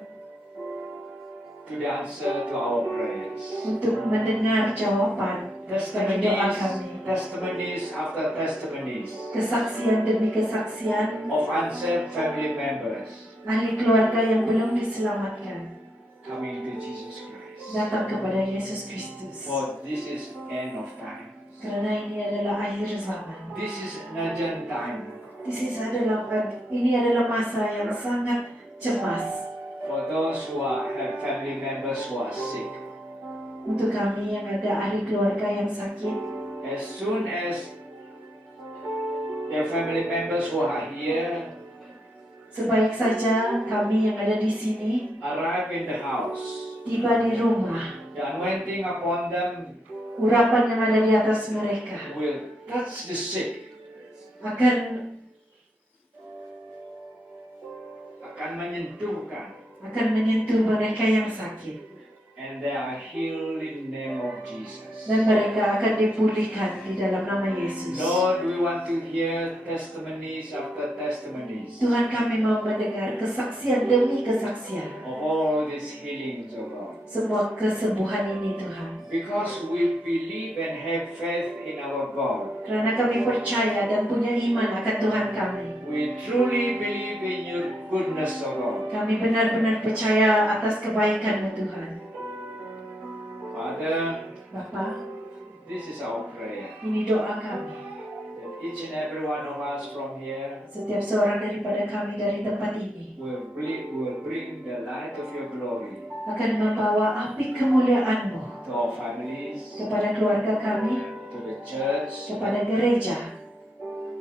to the answer to our prayers. untuk mendengar jawaban pada doa kami. Testimonies after testimonies Kesaksian demi kesaksian of unsaved family members ahli keluarga yang belum diselamatkan coming to Jesus Christ. datang kepada Yesus Kristus. For this is end of time. Karena ini adalah akhir zaman. This is an urgent time. Ini adalah masa yang sangat cemas For those who have family members who are sick. untuk kami yang ada ahli keluarga yang sakit. As soon as their family members who are here Sebaik saja kami yang ada di sini arrive in the house, tiba di rumah, the anointing upon them urapan yang ada di atas mereka will touch the sick, akan menyentuh mereka yang sakit, and they are healed in the name of Jesus. dan mereka akan dipulihkan di dalam nama Yesus. Lord, we want to hear testimonies after testimonies Tuhan, kami mau mendengar kesaksian demi kesaksian of all these healings, O Lord. semua kesembuhan ini, Tuhan. Because we believe and have faith in our God. Karena kami percaya dan punya iman akan Tuhan kami. We truly believe in your goodness, O Lord. Kami benar-benar percaya atas kebaikan-Mu, Tuhan. Father, Bapa, this is our prayer. ini doa kami. That each and every one of us from here Setiap seorang daripada kami dari tempat ini will bring the light of your glory akan membawa api kemuliaan-Mu to our families, kepada keluarga kami, to the church, kepada gereja,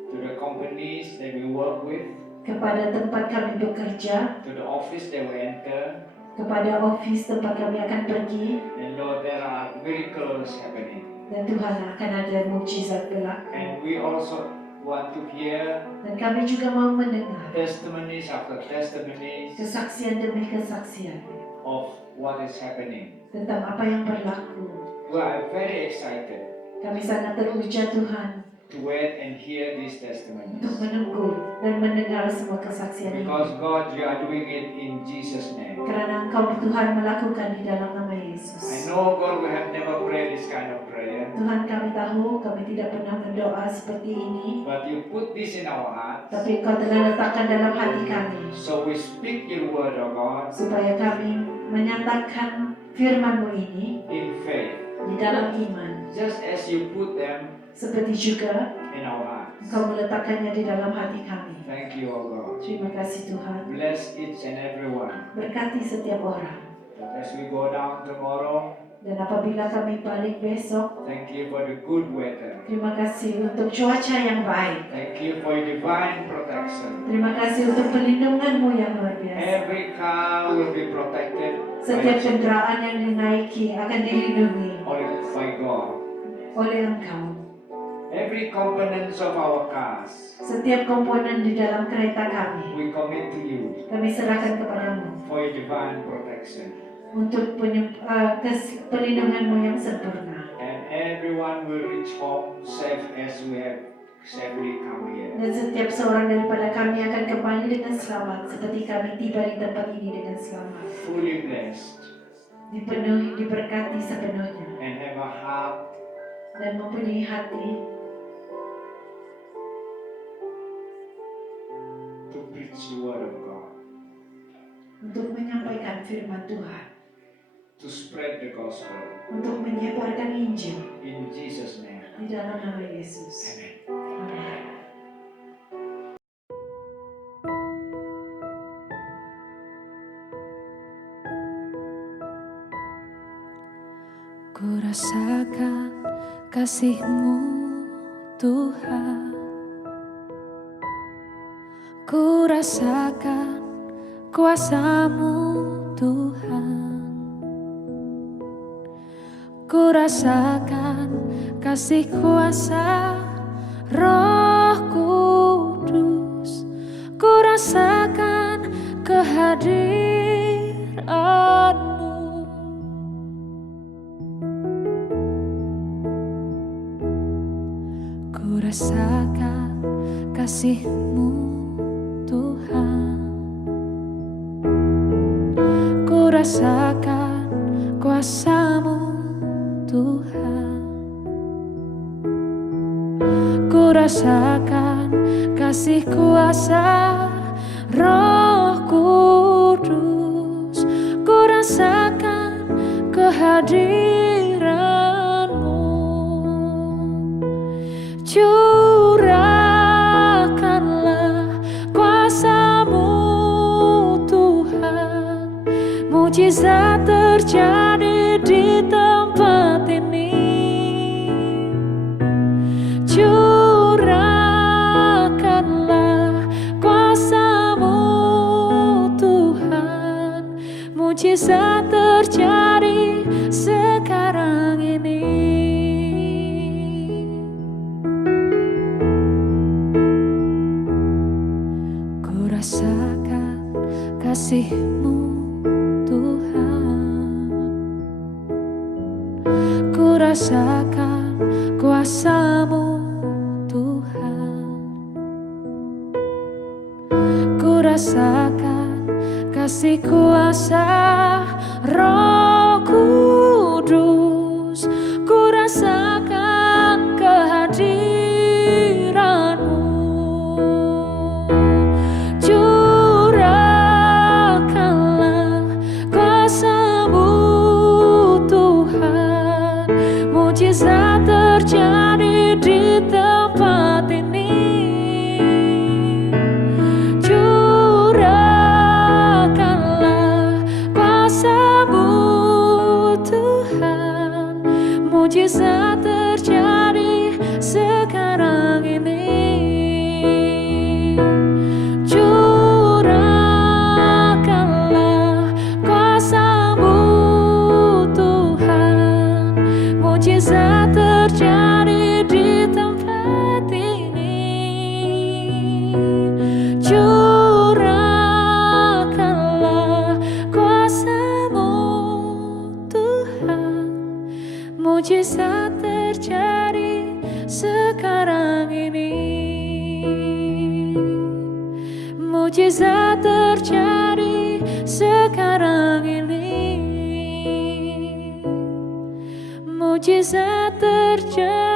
to the companies that we work with, kepada tempat kami bekerja, to the office that we enter. kepada office tempat kami akan pergi, And Lord, there are miracles happening. dan Tuhan akan ada mukjizat berlaku. And we also want to hear Dan kami juga mau mendengar testimonies after testimonies kesaksian demi kesaksian of what is happening. tentang apa yang berlaku. We are very excited Kami sangat teruja, Tuhan, to wait and hear these testimonies. untuk menunggu dan mendengar semua kesaksian ini. Because God, you are doing it in Jesus' name. Karena Engkau, Tuhan, melakukan di dalam nama I Yesus. know, God, we have never prayed this kind of prayer, Tuhan, kami tahu kami tidak pernah berdoa seperti ini, but you put this in our heart. tapi Engkau telah letakkan dalam hati kami, So we speak your word, O God, supaya kami menyatakan firman-Mu ini in faith, di dalam iman. just as you put them Seperti juga in our hearts. Engkau meletakkannya di dalam hati kami. Thank you, O God. Terima kasih, Tuhan. Bless each and every one. Berkati setiap orang. That as we go down tomorrow, Dan apabila kami balik besok, thank you for the good weather. terima kasih untuk cuaca yang baik. Thank you for your divine protection. Terima kasih untuk perlindungan-Mu yang luar biasa. Every car will be protected Setiap kendaraan yang dinaiki akan dilindungi by God. oleh Engkau. Every components of our cars, Setiap komponen di dalam kereta kami, we commit to you kami serahkan kepadamu for your divine protection. untuk perlindungan-Mu yang sempurna. And everyone will reach home safe as we have safely come here. Dan setiap seorang daripada kami akan kembali dengan selamat, seperti kami tiba di tempat ini dengan selamat. Fully blessed Dipenuhi, diberkati sepenuhnya. and have a heart dan mempunyai hati to preach the word of God, untuk menyampaikan firman Tuhan, to spread the gospel. untuk menyebarkan Injil In Jesus' name. di dalam nama Yesus. Amen. Amin. Ku rasakan kasih-Mu Tuhan, ku rasakan kuasa-Mu Tuhan, ku rasakan kasih kuasa Roh Kudus, ku rasakan kehadiran-Mu. Ku rasakan kasih-Mu Tuhan, ku rasakan kuasa-Mu Tuhan, ku rasakan kasih kuasa Roh Kudus, ku rasakan kehadiran-Mu. Curahkanlah kuasa-Mu Tuhan, mujizat terjadi di tempat ini. Curahkanlah kuasa-Mu Tuhan, mujizat terjadi sekarang ini. Rasakan kasih-Mu Tuhan, ku rasakan kuasa-Mu Tuhan, ku rasakan kasih kuasa Roh Kudus, ku rasakan kehadiran-Mu. Curahkanlah kuasa-Mu Tuhan, mujizat terjadi di tempat ini. Curahkanlah kuasa-Mu Tuhan, mujizat terjadi sekarang ini. Curahkanlah kuasa-Mu Tuhan, mujizat terjadi di tempat ini. Curahkanlah kuasa-Mu Tuhan, mujizat terjadi sekarang ini. Mujizat terjadi sekarang ini. Mujizat terjadi